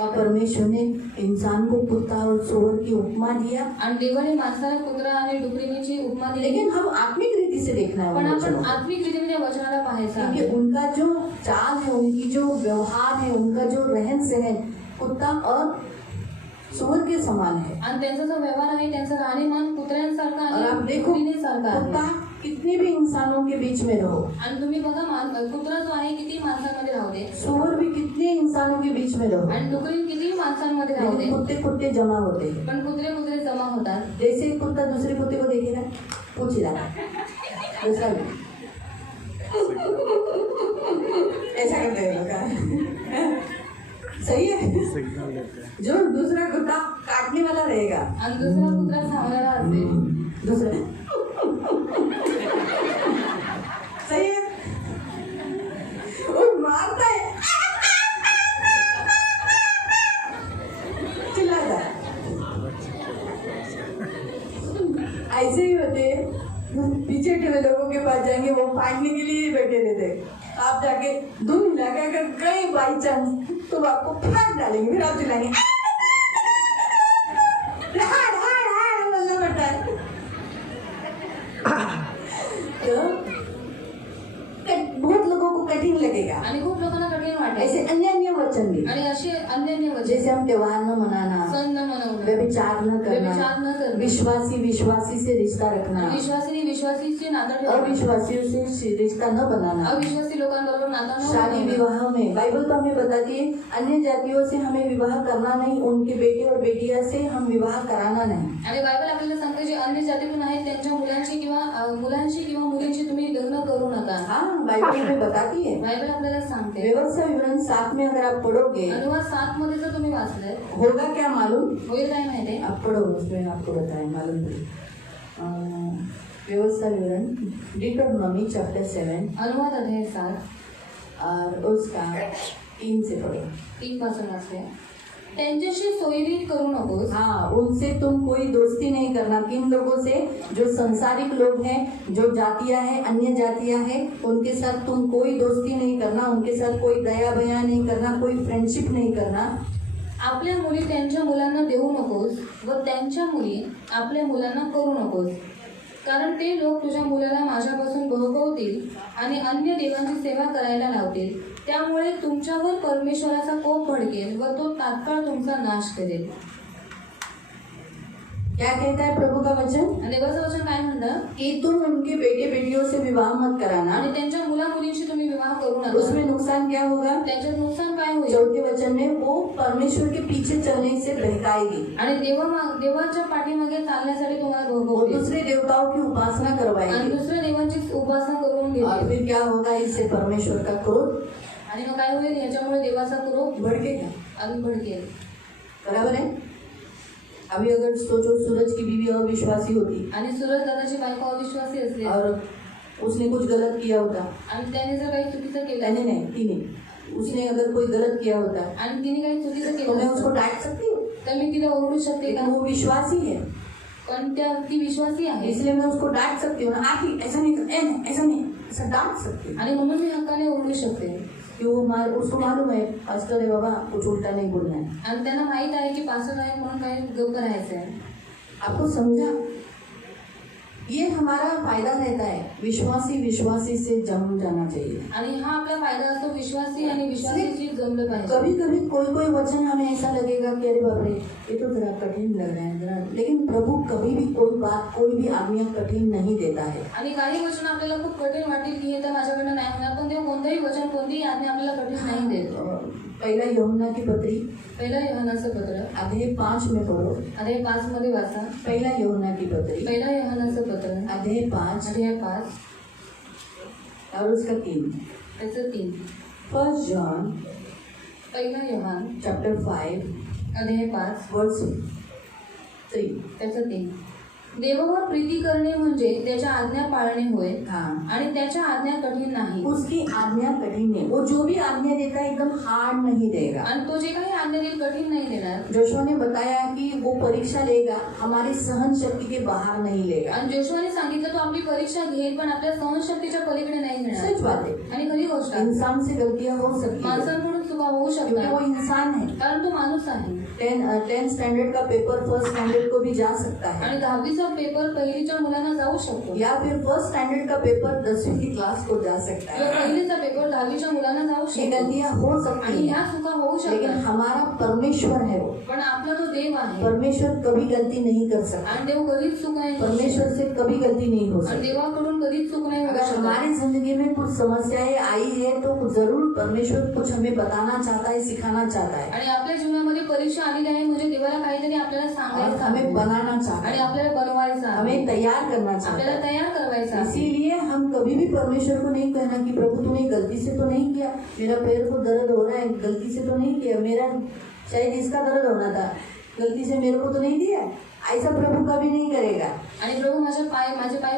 परमेश्वर ने इंसान को कुत्ता और सुअर की उपमा दिया, आणि देवाने माणसाला कुत्रा आणि डुकरीची उपमा दिली. लेकिन हम आत्मिक रीति से देखना है पण उन आपण वचनों को. आत्मिक रीतीने त्या वचनाला पाहायचं क्योंकि आहे. उनका जो चाल है, उनकी जो व्यवहार है, उनका जो रहन सहन कुत्ता और सुअर के समान है. आणि त्यांचा जो व्यवहार आहे त्यांचं राहणीमान कुत्र्यांसारखा और आप आणि देखो डुकरीसारखा कुत्ता आहे. कितने भी इंसानों के बीच में रहो, आणि तुम्ही बघा कुत्रा जो आहे किती माणसांमध्ये राहू दे सुअर भी कितने इंसानों के बीच में रहो, आणि डुकरी किती माणसांमध्ये राहू दे, लेकिन कुत्ते जमा होते हैं. पण कुत्रे जमा होतात. जैसे एक कुत्ता दूसरे कुत्ते को देखेगा पूछेगा दूसरा भी ऐसा करते हैं लोग. सही है. जो दूसरा कुत्ता काटने वाला रहेगा, आणि दुसरा कुत्रा सांभाळायला असेल. दूसरा सही है, वो मारता है, चिल्लाता है. ऐसे ही होते पीछे के लोगों के पास जाएंगे, वो फाड़ने के लिए ही बैठे रहते. आप जाके दूर हिला के अगर कहीं बाई चांस तो वो आपको फाड़ डालेंगे, फिर आप चिल्लाएंगे हाड़ हाड़ हाड़ बोलना पड़ता है. तो लगेगा, आणि खूप लोकांना कठीण वाटेल ऐसे अन्य अन्य वचन भी, आणि असे अन्य अन्य वचन जैसे हम त्योहार न मनाना, सण न मनवणं, व्यभिचार न व्यभिचार न करना, करणं, विश्वासी विश्वासी से रिश्ता रखना, विश्वासीने विश्वासीचे नातं ठेवणं, अविश्वासियों से रिश्ता न बनाना, अविश्वासी लोकांबरोबर नातं न शादी बनवणं. विवाह में बाइबल तो हमें बताती है अन्य जातियों से हमें विवाह करना नहीं, उनके बेटे और बेटियां से हम विवाह कराना नहीं. आणि बायबल आपल्याला सांगते जे अन्य जातीतून आहेत त्यांच्या मुलांची किंवा मुलींची तुम्ही लग्न करू नका. हाँ, बाइबल हमें बताती है. बायबल आपल्याला सांगते. व्यवस्था विवरण 7 में अगर आप पढ़ोगे, अनुवाद 7 मध्ये जर तुम्ही वाचलंय होगा क्या मालूम? होईल काय माहिती आहे? आप पढ़ो, उसमें आपको बताएं मालूम नहीं. व्यवस्था विवरण डिटरनॉमी चैप्टर 7 अनुवाद अध्याय 7 और उसका 3 से पढ़ो. 3 पासून वाचले. त्यांच्याशी सोयरीक करू नकोस. हाँ, उनसे तुम कोई दोस्ती नहीं करना. किन लोगों से? जो संसारिक लोग हैं, जो जातियां हैं, अन्य जातियां हैं, उनके साथ तुम कोई दोस्ती नहीं करना, उनके साथ कोई दया बया नहीं करना, कोई फ्रेंडशिप नहीं करना. आपल्या मुली त्यांच्या मुलांना देऊ नकोस व त्यांच्या मुली आपल्या मुलांना करू नकोस, कारण ते लोक तुझ्या मुलाला माझ्यापासून बहकवतील आणि अन्य देवांची सेवा करायला लावतील. त्यामुळे तुमच्यावर परमेश्वराचा कोप भडकेल व तो तात्काळ तुमचा नाश करेल. क्या कहता है प्रभु का वचन? आणि देवाचं वचन काय म्हणतं? कि तुम उनके बेटे बेटियों से विवाह मत कराना. आणि त्यांच्या मुला मुलींशी तुम्ही विवाह करू नका. उसमें नुकसान क्या होगा? त्याच्यात नुकसान काय होईल? 4 वचन में वो परमेश्वर के पीछे चलने से बहकाएगी. आणि देवाच्या पाठीमागे चालण्यासाठी तुम्हाला वो भोगवतील दूसरे देवताओं की उपासना आणि करवाएगी. दुसऱ्या देवांची उपासना करून और घेतील. फिर क्या होगा? इससे परमेश्वर का क्रोध आणि मग काय होईल? याच्यामुळे देवाचा क्रोध भड़केगा. अजून भडकेल. बराबर है. अभी अगर सोचो सूरज की बीवी अविश्वासी होती आणि सूरज दादाची बायको अविश्वासी असली और उसने कुछ गलत किया होता, आणि त्याने जर काही चुकीचं केलं नहीं तिने, उसने अगर कोई गलत किया होता आणि तिने काही चुकीचं तो मैं केलं उसको डांट सकती हूँ, तर मी तिला ओरडू शकते का? लेकिन वो विश्वासी है पण ती विश्वासी आहे इसलिए मैं उसको डांट सकती हूँ. आखिर ऐसा नहीं कर, ऐसा नहीं, ऐसा डांट सकती हूँ. आणि म्हणून मी हक्काने ओरडू शकते. उसको मालूम है पास्टर है बाबा, कुछ उल्टा नहीं बोलना है. आणि त्यांना माहित आहे की पास्टर आहे म्हणून काही गप्प राहायचं आहे. आपको समझा? ये हमारा फायदा रहता है. विश्वासी विश्वासी से जम जाना चाहिए. आणि हा आपला फायदा असतो विश्वासी आणि विश्वासीची जमलं पाहिजे. कभी कभी कोई वचन हमें ऐसा लगेगा कि अरे बाप रे, ये तो जरा कठिन लग रहा है जरा, लेकिन प्रभु कभी भी कोई बात, कोई भी आज्ञा कठिन नहीं देता है. आणि काही वचन आपल्याला खूप कठीण वाटेल की हे तर माझ्याकडनं नाही होणार, पण देव कोणतंही वचन कोणतीही आज्ञा आपल्याला कठीण नाही देत. पहिला यूहन्ना की पत्री पहिला योहानाचं पत्र अध्याय 5 में पढ़ो. अध्याय 5 मध्ये वाचा. पहिला यूहन्ना की पत्री पहिला योहानाचं पत्र अध्याय 5 अध्याय 5 और उसका 3. त्याचं 3. 1 जॉन पहिला योहान चैप्टर 5 अध्याय 5 वर्स 3. त्याचं 3. देवावर प्रीती करणे म्हणजे त्याच्या आज्ञा पाळणे होय हाँ, आणि त्याच्या आज्ञा कठीण नाही. उसकी आज्ञा कठिन है. वो जो भी आज्ञा देता है एकदम हार्ड नहीं देगा. आणि तो जे काही आज्ञा देईल कठीण नाही देणार. जोशुआ ने बताया कि वो परीक्षा लेगा, हमारी सहन शक्ति के बाहर नहीं लेगा. आणि जोशुआने सांगितलं तो आपली परीक्षा घेईल पण आपल्या सहनशक्तीच्या पलीकडे नाही सच घेणार. बात है. आणि खरी गोष्ट आहे. इंसान से गलतियां हो सकती है माणसांकडून चुका होऊ क्योंकि वो शकतात इंसान है. कारण तो माणूस आहे. 10 स्टैंडर्ड का पेपर 1st स्टैंडर्ड को भी जा सकता है, आणि 10वीचा पेपर पहिलीच्या मुलांना जाऊ शकतो या फिर 1st स्टैंडर्ड का पेपर 10वीं की क्लास को जा सकता किंवा है. पहिलीचा पेपर 10वीच्या मुलांना जाऊ ये शकतो. गलतियां हो आणि सकती है, ह्या चुका होऊ लेकिन शकतात. हमारा परमेश्वर है वो. पण आपला तो देव आहे परमेश्वर कभी गलती नहीं कर सकता. आणि देव कधीच चूक नाही करू परमेश्वर शकत. से कभी गलती नहीं हो आणि सकती. देवाकडून कधीच चूक नाही होऊ अगर शकत. हमारी जिंदगी में कुछ समस्याएं आई है तो जरूर परमेश्वर कुछ हमें बताना चाहता है, सिखाना चाहता है, आणि आपल्या जीवनामध्ये परीक्षा आलेली आहे म्हणजे देवाला काहीतरी आपल्याला और सांगायचं हमें आहे. बनाना चाहता आणि है, आपल्याला बनवायचं आहे. हमें तैयार करना चाहता आपल्याला है. तयार करायचं आहे. इसीलिए हम कभी भी परमेश्वर को नहीं कहना कि प्रभु तूने गलती से तो नहीं किया, मेरा पैर को दर्द हो रहा है, गलती से तो नहीं किया, मेरा शायद इसका दर्द होना था, गलती से मेरे को तो नहीं दिया. ऐसा प्रभु कभी नहीं करेगा. आणि प्रभू माझे पाय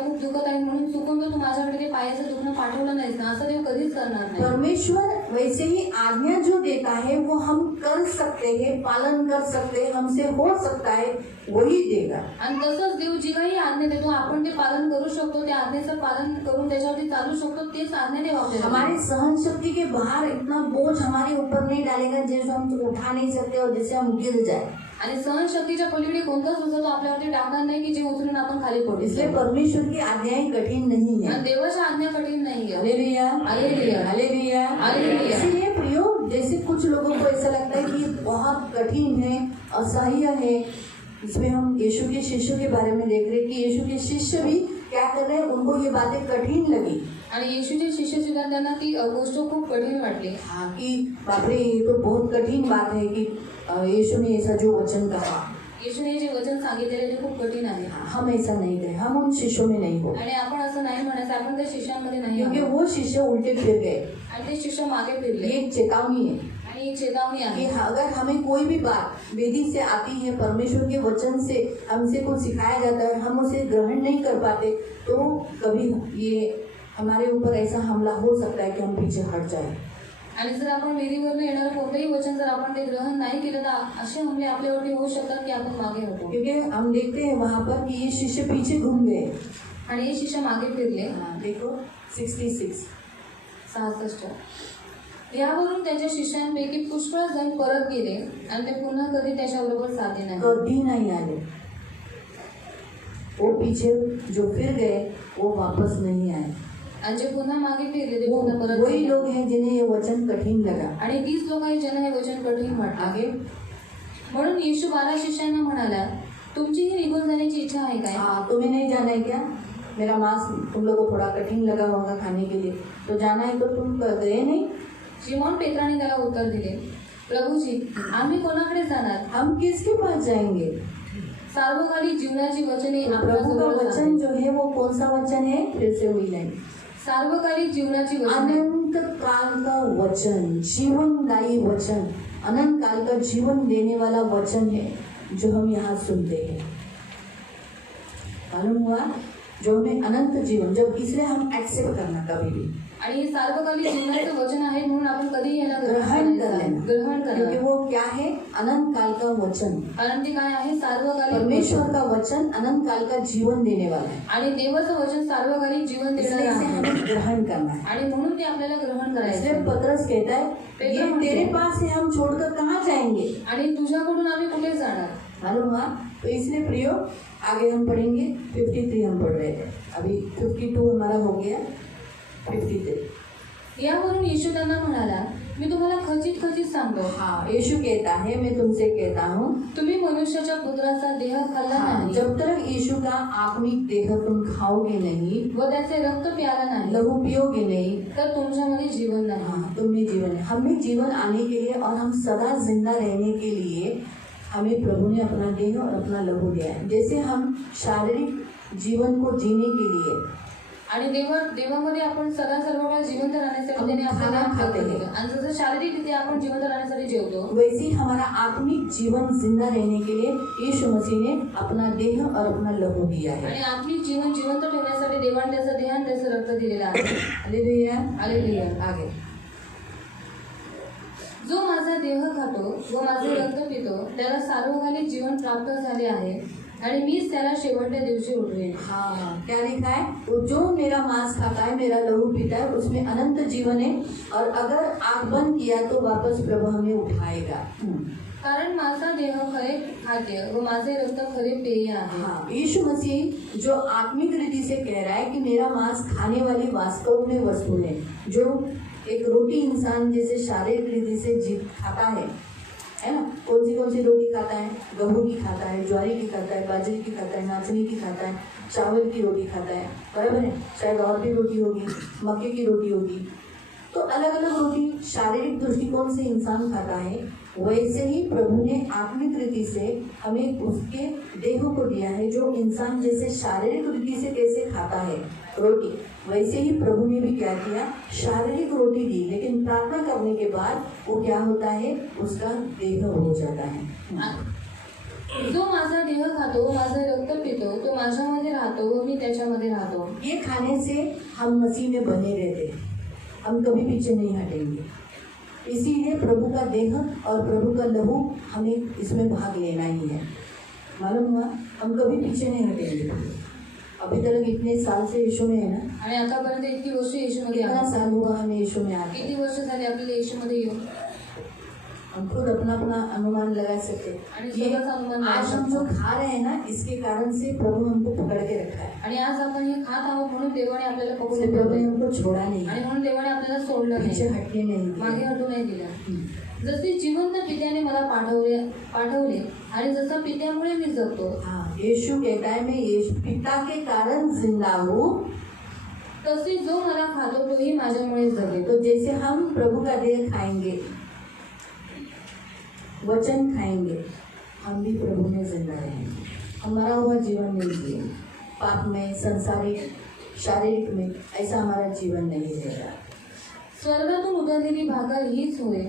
खूप दुखत आहे म्हणून चुकून तू माझ्याकडे ते पायाचं दुखणं पाठवलं नाहीस ना, असं देव कधीच करणार नाही. परमेश्वर वैसे ही आज्ञा जो देता है वो हम कर सकते हैं, पालन कर सकते हैं, हमसे हो सकता है वही देगा. आणि तसंच देव जी काही आज्ञा देतो आपण ते पालन करू शकतो, त्या आज्ञेचं पालन करून त्याच्यावरती चालू शकतो, तेच आज्ञा देव आपल्याला. हमारे सहन शक्ति के बाहर इतना बोझ हमारे ऊपर नहीं डालेगा जैसे हम उठा नहीं सकते और जैसे हम गिर जाए. आणि सहनशक्तीच्या पलीकडे कोणताच ओझं तो आपल्यावरती टाकणार नाही की जे उचलून आपण खाली पडू. इसलिए परमेश्वर की आज्ञाएं कठिन नहीं है. आणि देवाच्या आज्ञा कठीण नाहीये. Hallelujah, hallelujah, hallelujah, hallelujah. इसीलिए प्रियो, जैसे कुछ लोगों को ऐसा लगता है कि बहुत कठिन है, असह्य है. इसमें हम यीशु के शिष्यों के बारे में देख रहे हैं कि यीशु के शिष्य भी क्या कर रहे हैं, उनको ये बातें कठिन लगी. आणि येशूचे शिष्य सुद्धा त्यांना ती गोष्ट खूप कठीण वाटली. हाँ, कि बापरे, ये तो बहुत कठिन बात है कि यीशु ने ऐसा जो वचन कहा. येशूने जे वचन सांगितलेले ते खूप कठीण आहे. हम ऐसा नहीं करें, हम उन शिष्यों में नहीं हो, आणि आपण असं नाही म्हणायचं आपण त्या शिष्यांमध्ये नाही क्योंकि आहोत. वो शिष्य उल्टे फिर गए. आणि ते शिष्य मागे फिरले. ये एक चेतावनी है आणि एक चेतावनी कि आहे अगर हमें कोई भी बात वेदी से आती है, परमेश्वर के वचन से हमसे कुछ सिखाया जाता है, हम उसे ग्रहण नहीं कर पाते, तो कभी ये हमारे ऊपर ऐसा हमला हो सकता है कि हम पीछे हट जाए. आणि जर आपण वेदीवरून येणारं कोणतंही वचन जर आपण ते ग्रहण नाही केलं तर असे हमले आपल्यावरती होऊ शकतात की आपण मागे होतो. क्योंकि हम देखते हैं वहाँ पर कि ये शिष्य पीछे घूम गए. आणि हे शिष्य मागे फिरले. देखो 66. 66. यावरून त्याच्या शिष्यांपैकी पुष्कळ जण परत गेले आणि ते पुन्हा कधी त्याच्याबरोबर साधे नाही. कभी नहीं आए. वो पीछे जो फिर गए वो वापस नहीं आए. आणि जे पुन्हा मागे फिरले ते पुन्हा परत वही गेले. लोग हैं जिन्हें ये वचन कठिन लगा. आणि तीच लोक आहेत ज्यांना हे वचन कठीण वाटलं. आगे म्हणून येशू 12 शिष्यांना म्हणाला, तुमचीही निघून जाण्याची इच्छा आहे काय? हाँ, तुम्हें नहीं जाना है क्या? मेरा मांस तुम लोगों को थोड़ा कठिन लगा होगा खाने के लिए, तो जाना है तो तुम गए नहीं. शिमोन पेत्राने त्याला उत्तर दिले, प्रभूजी, आम्ही कोणाकडे जाणार? हम किसके पास जाएंगे? सार्वकालिक जीवनाची वचने तो प्रभु का वचन जो है वो कौन सा वचन है? फिर से वही लाइन. सार्वकालिक जीवनाची वचने, अनंत काल का वचन, जीवनदायी वचन, अनंत काल का जीवन देने वाला वचन है जो हम यहाँ सुनते हैं. मालूम हुआ? जो हमें अनंत जीवन, जब इसलिए हम एक्सेप्ट करना कभी भी, आणि हे सार्वकालिक जीवनाचं वचन आहे म्हणून आपण कधी याला ग्रहण कर लेना. ग्रहण क्योंकि करा. वो क्या है? अनंत काल का वचन. कारण ते काय आहे? सार्वकालिक परमेश्वर का वचन अनंत काल का जीवन देने वाला है. आणि देवाचं वचन सार्वकालिक जीवन इसलिए देणारं इसे आहे. हमें ग्रहण करना है. आणि म्हणून ते आपल्याला ग्रहण करायचं इसलिए आहे. पतरस कहता है, ये तेरे पास से हम छोड़कर कहाँ जाएंगे? आणि तुझ्याकडून आम्ही कुठे जाणार? मालूम हुआ? तो इसलिए प्रियो, आगे हम पढ़ेंगे. 53 हम पढ़ रहे थे, अभी 52 हमारा हो गया. 53. यावरून येशू त्यांना म्हणाला, मी तुम्हाला खचित खचित सांगतो, हाँ, यीशु कहता है, मैं तुमसे कहता हूँ, तुम्ही मनुष्याच्या पुत्राचा देह खाल्ला हाँ, नाही जब तक यीशु का आत्मिक देह तुम खाओगे नहीं, व त्याचे रक्त प्याला नाही लहू पियोगे नहीं, तर तुमच्यामध्ये जीवन नाही. हाँ, तुम में जीवन है. हमें जीवन आने के लिए और हम सदा जिंदा रहने के लिए हमें प्रभु ने अपना देह और अपना लहू दिया है. जैसे हम शारीरिक जीवन को जीने के लिए आणि देवामध्ये आपण सदा सर्व वेळा जिवंत राहण्यासाठी त्याने आपल्याला खाते हैं. दिलं. आणि जसं शारीरिकरित्या आपण जिवंत राहण्यासाठी जेवतो, वैसे ही हमारा आत्मिक जीवन जिंदा रहने के लिए यीशु मसीह ने अपना देह और अपना लहू दिया है. आणि आपली जीवन जिवंत ठेवण्यासाठी देवाने त्याचं देह आणि त्याचं रक्त दिलेलं आहे. हालेलुया. हालेलुया. आगे. जो माझा देह खातो व माझे रक्त पितो त्याला सार्वकालिक जीवन प्राप्त झाले आहे आणि मीच त्याला शेवटच्या दिवशी उठवेन. हाँ, क्या लिखा है? वो जो मेरा मांस खाता है, मेरा लहू पीता है, उसमें अनंत जीवन है, और अगर आँख बंद किया तो वापस प्रभु हमें उठाएगा. कारण माझा देह खरे खाद्य व माझे रक्त खरे पेय आहे. हाँ, यीशु मसीह जो आत्मिक रीति से कह रहा है कि मेरा मांस खाने वाली वास्तव में वस्तु है. जो एक रोटी इंसान जैसे शारीरिक रीति से जीत खाता है ना? कौन सी रोटी खाता है? गेहूं की खाता है, ज्वारी की खाता है, बाजरे की खाता है, नाचनी की खाता है, चावल की रोटी खाता है, बराबर है. शायद और भी रोटी होगी, मक्के की रोटी होगी. तो अलग अलग रोटी शारीरिक दृष्टिकोण से इंसान खाता है. वैसे ही प्रभु ने आत्मिक रीति से हमें उसके देह को दिया है. जो इंसान जैसे शारीरिक रीति से कैसे खाता है रोटी, वैसे ही प्रभु ने भी क्या किया? शारीरिक रोटी दी, लेकिन प्रार्थना करने के बाद वो क्या होता है? उसका देह हो जाता है. जो माझा देह खातो माझे रक्त पितो तो माझ्यामध्ये राहतो व मी त्याच्यामध्ये राहतो. ये खाने से हम मसीह में बने रहते हैं, हम कभी पीछे नहीं हटेंगे. इसीलिए प्रभु का देह और प्रभु का लहू हमें इसमें भाग लेना ही है. मालूम हुआ? हम कभी पीछे नहीं हटेंगे. अभी तक इतने साल से यीशु में है ना, आणि आतापर्यंत इतकी वर्ष येशूमध्ये कितना आहे. साल हुआ हमें यीशु में आते. किती वर्ष झाली आपल्याला येशूमध्ये येऊन? हम खुद अपना अपना अनुमान लगा सकते आणि हैं। ये स्वतःचा अनुमान लगा आज हम जो खा रहे हैं ना, इसके कारण से प्रभु हमको पकड़ के रखा है। आणि आज आपण हे खात आहोत म्हणून देवाने आपल्याला इसलिए पकडून प्रभु ने ठेवले हमको छोड़ा नहीं, आणि म्हणून देवाने आपल्याला सोडलं पीछे नाही, हटने नहीं मागे दिया। हटू नाही दिलं। जसे जिवंत पित्याने मला पाठवले आणि जसा पित्यामुळे मी जगतो, हाँ, यीशु कहता है मैं यीशु पिता के कारण जिंदा हूँ। तसे जो मला खातो तोही माझ्यामुळे जगेल। तो जैसे हम प्रभु का देह खाएंगे, वचन खाएंगे, हम भी प्रभु में जिंदा रहेंगे। हमारा हुआ जीवन नहीं जिए पाप में, संसारिक, शारीरिक में, ऐसा हमारा जीवन नहीं रहेगा। स्वर्गातून उतरलेली भाकर हीच होय,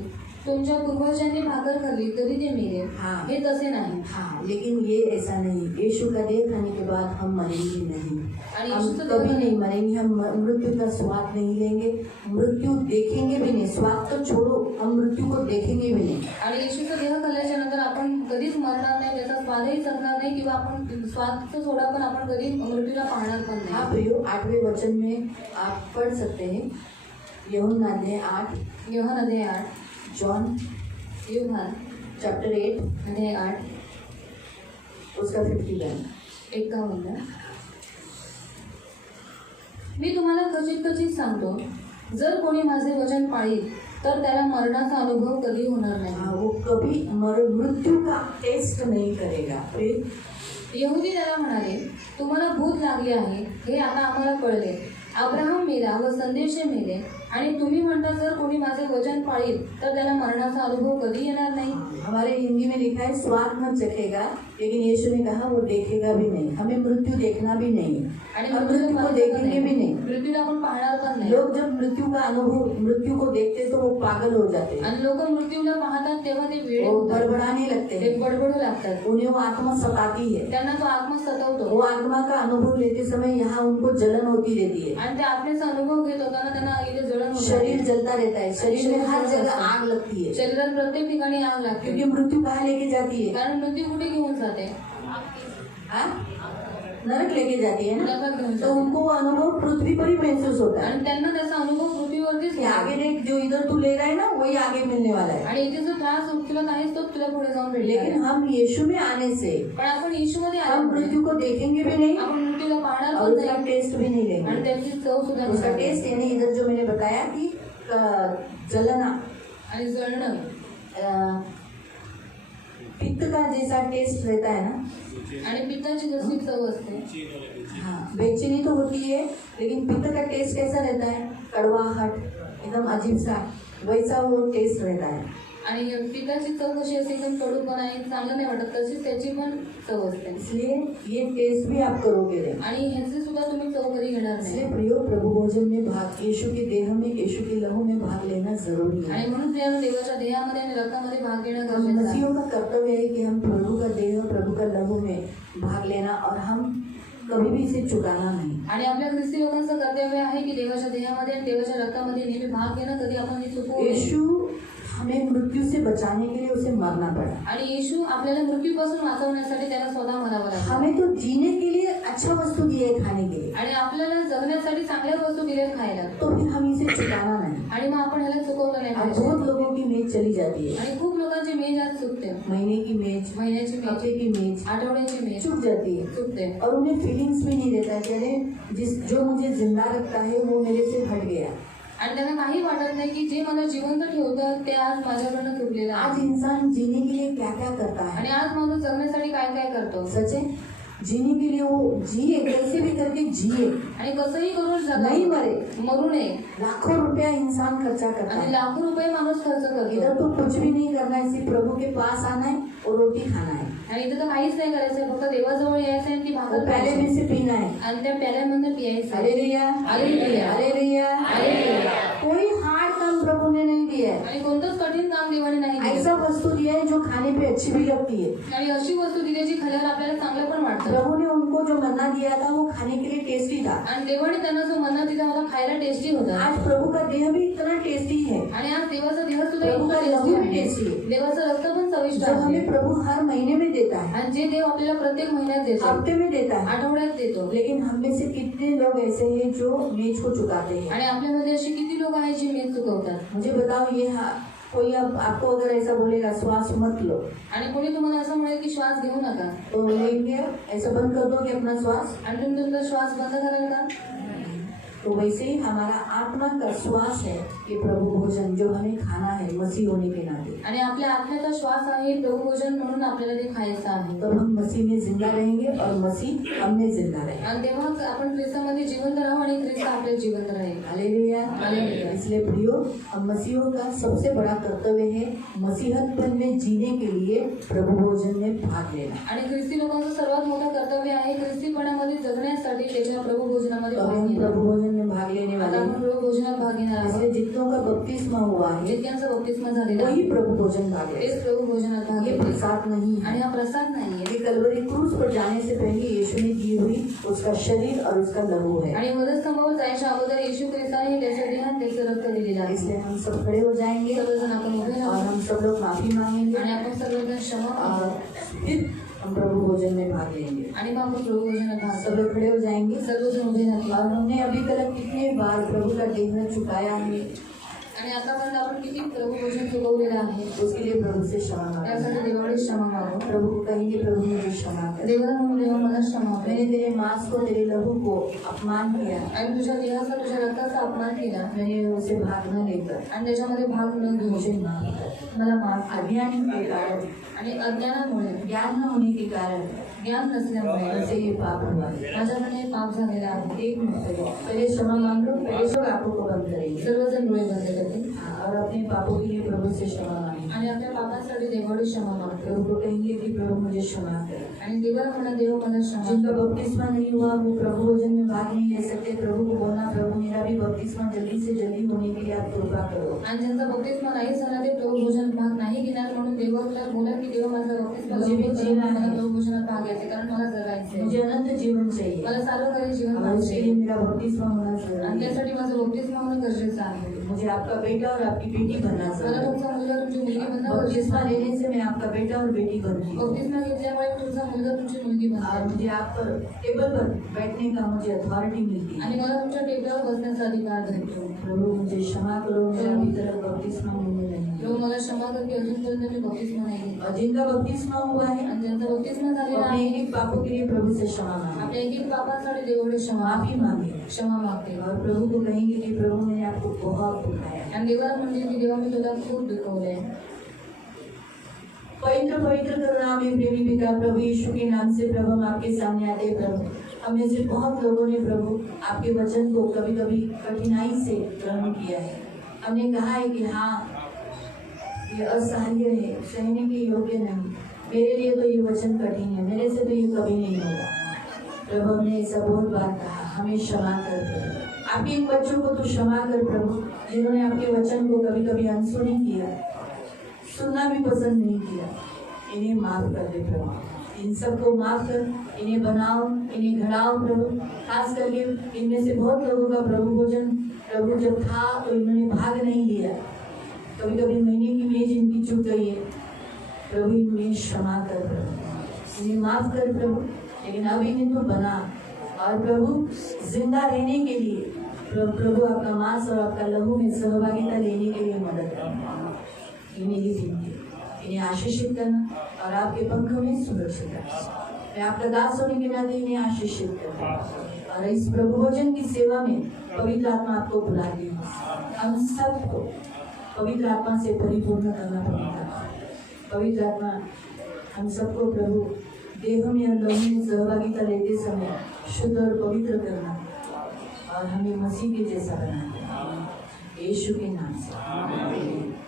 तुमच्या पूर्वजांनी भाकर खाल्ली तरी ते मेले, हाँ। हे तसे नाही। हाँ, लेकिन ये ऐसा नहीं, यीशु का देह खाने के बाद हम मरेंगे नहीं, आणि हम येशूचं कभी देह नहीं मरेंगे। हम मृत्यु का स्वाद नहीं लेंगे, मृत्यू देखेंगे भी नहीं। स्वाद तो छोड़ो, हम मृत्यू को देखेंगे भी नहीं। आणि येशूचा देह खाल्ल्याच्या नंतर आपण कधीच मरणार नाही, त्याचा स्वादही चखणार नाही किंवा आपण स्वादचं सोडा पण आपण कधी मृत्यूला पाहणार पण हाँ नाही। प्रियो, 8वें वचन में आप पढ़ सकते हैं, यूहन्ना अध्याय 8, योहान अध्याय 8, जॉन योहान चैप्टर 8 अध्याय 8 उसका 51। 51। मी तुम्हाला खचित खचित सांगतो, जर कोणी माझे वचन पाळील तर त्याला मरणाचा अनुभव कधी होणार नाही। हाँ, वो कभी मृत्यू का टेस्ट नहीं करेगा। फिर यहुदी त्याला म्हणाले, तुम्हाला भूत लागले आहे हे आता आम्हाला कळले। अब्राहम मेला व संदेशे मेले आणि तुम्ही म्हणता जर कोणी माझे वचन पाळील तर त्याला मरणाचा अनुभव कधी येणार नाही। हमारे हिंदी में लिखा है स्वाद मत चखेगा, लेकिन यीशु ने कहा वो देखेगा भी नहीं। हमें मृत्यु देखना भी नहीं, आणि हम मृत्यू को देखेंगे भी नहीं। मृत्यूला आपण पाहणार पण नाही। लोग जब मृत्यू का अनुभव, मृत्यू को देखते तो वो पागल हो जाते हैं, आणि लोक मृत्यूला पाहतात तेव्हा ते वेडे वो होतात, बड़बड़ाने लगते ते हैं, बडबडू लागतात, उन्हें वो आत्मा सताती है। त्यांना तो आत्मा सतावतो वो आत्मा का अनुभव लेते समय यहाँ उनको जलन होती रहती है, आणि ते आपल्याचा अनुभव घेत होताना त्यांना इथे जळण होते। शरीर जलता रहता है, शरीर में हर जगह आग लगती है, शरीरात प्रत्येक ठिकाणी आग लागते, क्योंकि मृत्यु कहाँ लेके जाती है? कारण मृत्यू कुठे घेऊन जाते? हाँ? नरक लेके जाती है ना। नरकात घेऊन तो जाते। उनको वो अनुभव पृथ्वी पर ही महसूस होता है आणि त्यांना त्याचा अनुभव पृथ्वीवरतीच कि आगे होतो। देख, जो इधर तू ले रहा है ना वही आगे मिलने वाला है। आणि इथे जो त्रास तुला काहीच तो तुला पुढे जाऊन भेटणार लेकिन नाही। हम यीशु में आने से पण आपण येशूमध्ये हम आल्यामुळे मृत्यू को देखेंगे भी नहीं आपण मृत्यूला पाहणार और पण उसका नाही टेस्ट भी नहीं आणि लेंगे। त्याची चव सुद्धा उसका नसणार। टेस्ट यानी इधर जो मैंने बताया कि जलना, आणि जळणं पित्त का जैसा टेस्ट रहता है ना। आणि पित्ताची जशी चव असते, हाँ, बेचैनी तो होती है, लेकिन पित्त का टेस्ट कैसा रहता है? कड़वाहट, एकदम अजीब सा, वैसा वो टेस्ट रहता है। आणि पित्ताची चव कशी असते, एकदम कडूपणा आहे, चांगलं नाही वाटत, तशीच त्याची पण चव असते। इसलिए ये टेस्ट भी आप करोगे नहीं। आणि ह्याची सुद्धा तुम्ही चव कधी घेणार इसलिए नाही। प्रियो, प्रभु भोजन में भाग, यीशु के देह में, यीशु के लहू में भाग लेना जरूरी है। आणि म्हणून प्रियानो, देवाच्या देहामध्ये आणि रक्तामध्ये भाग घेणं हम गरजेचं आहे। मसीहों का कर्तव्य है कि हम प्रभु का देह, प्रभु का लहू में भाग लेना, और हम कभी भी इसे चुकाना नहीं। आणि आपल्या ख्रिस्ती लोकांचं कर्तव्य आहे की देवाच्या देहामध्ये आणि देवाच्या रक्तामध्ये नेहमी भाग घेणं, कधी आपण हे चुकवू नये। यीशु हमें मृत्यू से बचाने के लिए उसे मरना पड़ा। आणि येशू आपल्याला मृत्यूपासून वाचवण्यासाठी त्याला स्वतः मरावं लागलं। हमें तो जीने के लिए अच्छा वस्तु दी है खाने के लिए, आणि आपल्याला जगण्यासाठी चांगल्या वस्तू दिल्या खायला, तो फिर हम इसे चुकाना नहीं। आणि मग आपण ह्याला चुकवलं नाही अब पाहिजे। बहुत लोगों की मेज चली जाती है, आणि खूप लोकांची मेज आज चुकते, महीने की मेज, महिन्याची मेज, हफ्ते की मेज आठवड्याची मेज चुक जाती है, चुकते। और उन्हें फीलिंग्स भी नहीं रहता है कि अरे जो मुझे जिंदा रखता है वो मेरे से हट गया। आणि त्यांना काही वाटत नाही की जे मला जिवंत ठेवतं ते आज माझ्याकडनं चुकलेलं आज आहे। इंसान जीने के लिए क्या क्या करता है? आणि आज माणूस जगण्यासाठी काय काय करतो, सच है, जीने के लिए वो जिए, कैसे भी करके जिए, आणि कसंही करून नहीं जगा, मरे। मरू नये। लाखों रुपया इंसान खर्चा करता आणि है, लाखो रुपये माणूस खर्च करतो, इधर तो कुछ भी नहीं करना है, सिर्फ प्रभु के पास आना है और रोटी खाना है, आणि इथं तर काहीच नाही करायचंय, फक्त देवाजवळ यायचं आणि ती और भाकर पहले खायची में से पीना है। आणि त्या प्याल्यामधून पियायचं। Hallelujah, hallelujah, hallelujah, hallelujah. कोई हार्ड काम प्रभु ने नहीं दिया है, आणि कोणतंच कठीण काम देवाने नाही दिलं। ऐसा वस्तु दिया है जो खाने पे अच्छी भी लगती है। आणि अशी वस्तू दिली जी खाल्यावर आपल्याला चांगलं पण वाटतं। प्रभु ने उनको जो मन्ना दिया था वो खाने के लिए टेस्टी था। आणि देवाने त्यांना जो मन्ना दिला होता खायला टेस्टी होता। आज प्रभु का देह भी इतना टेस्टी है, आणि आज देवाचा देह सुद्धा प्रभु इतका का लहू टेस्टी भी आहे। टेस्टी है, देवाचं रक्त पण चविष्ट जो आहे। हमें प्रभु हर महीने में देता है, आणि जे देव आपल्याला प्रत्येक महिन्यात देतो, हफ्ते में देता है। आठवड्यात देतो। लेकिन हम में से कितने लोग ऐसे हैं जो मेज को चुकाते हैं? आणि आपल्यामध्ये अशी किती लोक आहेत जी मेज चुकवतात? मुझे बताओ, ये कोई अब आपको अगर ऐसा बोलेगा श्वास मत लो, आणि कोणी तुम्हाला असं म्हणेल की श्वास घेऊ नका, तो लेंगे ऐसा बंद कर दोगे अपना श्वास? आणि तुम्ही तुमचा श्वास बंद कराल का? तो वैसे ही हमारा आत्मा का श्वास है कि प्रभु भोजन जो हमें खाना है मसीह होने के नाते। आणि आपल्या आत्म्याचा श्वास आहे प्रभू भोजन म्हणून आपल्याला ते खायचं आहे। तो हम मसीह में जिंदा रहेंगे और मसीह हम में जिंदा रहेगा। आणि तेव्हाच आपण ख्रिस्तामध्ये जिवंत राहू आणि ख्रिस्त आपल्या जिवंत राहील। Hallelujah, hallelujah. इसलिए प्रियो, हम मसीहों का सबसे बड़ा कर्तव्य है मसीहतपन में जीने के लिए प्रभु भोजन में भाग लेना। आणि ख्रिस्ती लोकांचं सर्वात मोठं कर्तव्य आहे ख्रिस्तीपणामध्ये जगण्यासाठी त्याच्या प्रभू भोजनामध्ये तो भाग हम घेणं। प्रभु भोजन में भाग लेने वाले आता आपण हैं। प्रभू भोजनात भाग घेणार आहोत। इसलिए जितनों का बपतिस्मा हुआ है जितक्यांचा बपतिस्मा झालेला वही आहे प्रभु भोजन भाग ले। तेच प्रभू भोजनात भाग ये घेतील। प्रसाद नहीं है। आणि हा प्रसाद नाहीये, ये कलवरी क्रूस पर जाने से पहले यीशु ने दी हुई उसका शरीर और उसका लहू है। आणि वधस्तंभावर जायच्या अगोदर येशू ख्रिस्ताने त्याच्या देहात त्याचं रक्त दिलेलं आहे। इसलिए हम सब खड़े हो जाएंगे सर्वजण आपण उभे और राहू हम सब लोग माफी मांगेंगे आणि आपण सर्वजण क्षमा और मागू फिर हम प्रभु भोजन में भाग लेंगे। आणि मग आपण प्रभू भोजनात भाग सब घेऊ। लोग खड़े हो जाएंगे सर्वजण उभे राहू और हमने अभी तक कितने बार प्रभु का देह चुकाया है, आणि आतापर्यंत आपण किती प्रभु भोजन चुकवलेलं आहे उसके लिए प्रभु से क्षमा मांगे। त्यासाठी देवाकडे क्षमा मागू। प्रभु को कहेंगे प्रभु मुझे क्षमा कर, देवाला म्हणून देवा मला क्षमा कर। मैंने तेरे मांस को तेरे लहू को अपमान किया, आणि तुझ्या देहाचा तुझ्या रक्ताचा अपमान केला मैंने उसे भाग न लेकर आणि त्याच्यामध्ये भाग न मुझे घेऊ माफ कर। मला माफ कर। अज्ञान के कारण, आणि अज्ञानामुळे ज्ञान न होने के कारण ज्ञान नसल्यामुळे मुझसे ये पाप हुआ है। माझ्याकडे हे पाप झालेलं आहे। एक मिनट पहले क्षमा मांग लो, पहले सब आंखों को बंद करेंगे सर्वजण डोळे बंद करतील और अपने पापों के लिए प्रभु से क्षमा मांगे। आणि आपल्या पापासाठी देवाकडे क्षमा मागतो प्रभु को कहेंगे कि प्रभु मुझे क्षमा कर। आणि देवाला म्हणा देव मला क्षमा जिनका कर। बपतिस्मा नहीं हुआ वो प्रभु भोजन में भाग नहीं ले सकते, प्रभु को बोलना प्रभु मेरा भी बपतिस्मा जल्दी से जल्दी होने के लिए आप कृपा करो। आणि ज्यांचा बपतिस्मा नाही झाला ते प्रभु भोजन भाग नाही घेणार म्हणून देवाला बोला की देव माझा बपतिस्मा मुझे भी लवकर जीना करून मला है। प्रभु भोजनात भाग घ्यायचे कारण मला जगायचे मुझे अनंत जीवन चाहिए मला सार्वकालिक जीवन और उसके लिए पाहिजे मेरा बपतिस्मा होना आणि जरूरी है। त्यासाठी माझं बपतिस्मा होणं गरजेचं आहे। मुझे आपका बेटा और आपकी बेटी बनना मला जरूरी है। तुमचा मुलगा तुमची मुलगी बनणं गरजेचं बपतिस्मा आहे। लेने से मैं आपका बेटा और बेटी बनती हूँ बपतिस्मा घेतल्यामुळे तुमचा मुलगा तुमची मुलगी और बनते मुझे आप पर टेबल पर बैठने का मुझे अथॉरिटी मिलती है। आणि मला तुमच्या टेबलावर बसण्याचा अधिकार देतो। प्रभु मुझे क्षमा करो, मेरा अभी तक बपतिस्मा होने नहीं प्रभु मला क्षमा कर की अजूनपर्यंत मी बपतिस्मा नाही घेतला। और जिनका बपतिस्मा हुआ है आणि ज्यांचा बपतिस्मा वो झालेला अपने आहे एक एक पापों के लिए प्रभु से क्षमा मांगे आपल्या एक पापासाठी देवाकडे क्षमा माफी मांगे क्षमा मागते और प्रभु को कहेंगे कि प्रभु मैंने आपको बहुत दुखाया। आणि देवाला म्हणजे की देवा मी तुला खूप दुखवलंय। पवित्र पवित्र करुणामय प्रेमी पिता प्रभु यीशु के नाम से प्रभु हम आपके सामने आते हैं। प्रभु हम में से बहुत लोगों ने प्रभु आपके वचन को कभी कभी कठिनाई से ग्रहण किया है। हमने कहा है कि हाँ ये असह्य है, सहने के योग्य नहीं, मेरे लिए तो ये वचन कठिन है, मेरे से तो ये कभी नहीं होगा। प्रभु हमने ऐसा बहुत बार कहा, हमें क्षमा कर प्रभु। आपके इन बच्चों को तो क्षमा कर प्रभु जिन्होंने आपके वचन को कभी कभी अनसुनी किया, सुनना भी पसंद नहीं किया। इन्हें माफ कर दे प्रभु, इन सबको माफ कर, इन्हें बनाओ, इन्हें घड़ाओ प्रभु। खास करके इनमें से बहुत लोगों का प्रभु भोजन प्रभु जब था तो इन्होंने भाग नहीं लिया, कभी कभी महीने की मेज इनकी चुक गई है। प्रभु इन्हें क्षमा कर प्रभु, इन्हें माफ कर प्रभु, लेकिन अब इन्हें तो बना और प्रभु जिंदा रहने के लिए प्रभु आपका मांस और आपका लहू में सहभागिता लेने के लिए मदद करना। ये मेरी विनती है, इन्हें आशीषित करना और आपके पंखों में सुरक्षित रखना। मैं आपका दास होने के नाते इन्हें आशीषित करता हूं और इस प्रभु भोजन की सेवा में पवित्र आत्मा आपको बुलाती है। हम सबको पवित्र आत्मा से परिपूर्ण करना पड़ेगा। पवित्र आत्मा हम सबको प्रभु देह में और लहू में सहभागिता लेते समय शुद्ध और पवित्र करना और हमें मसीह के जैसा बनाना, यीशु के नाम से।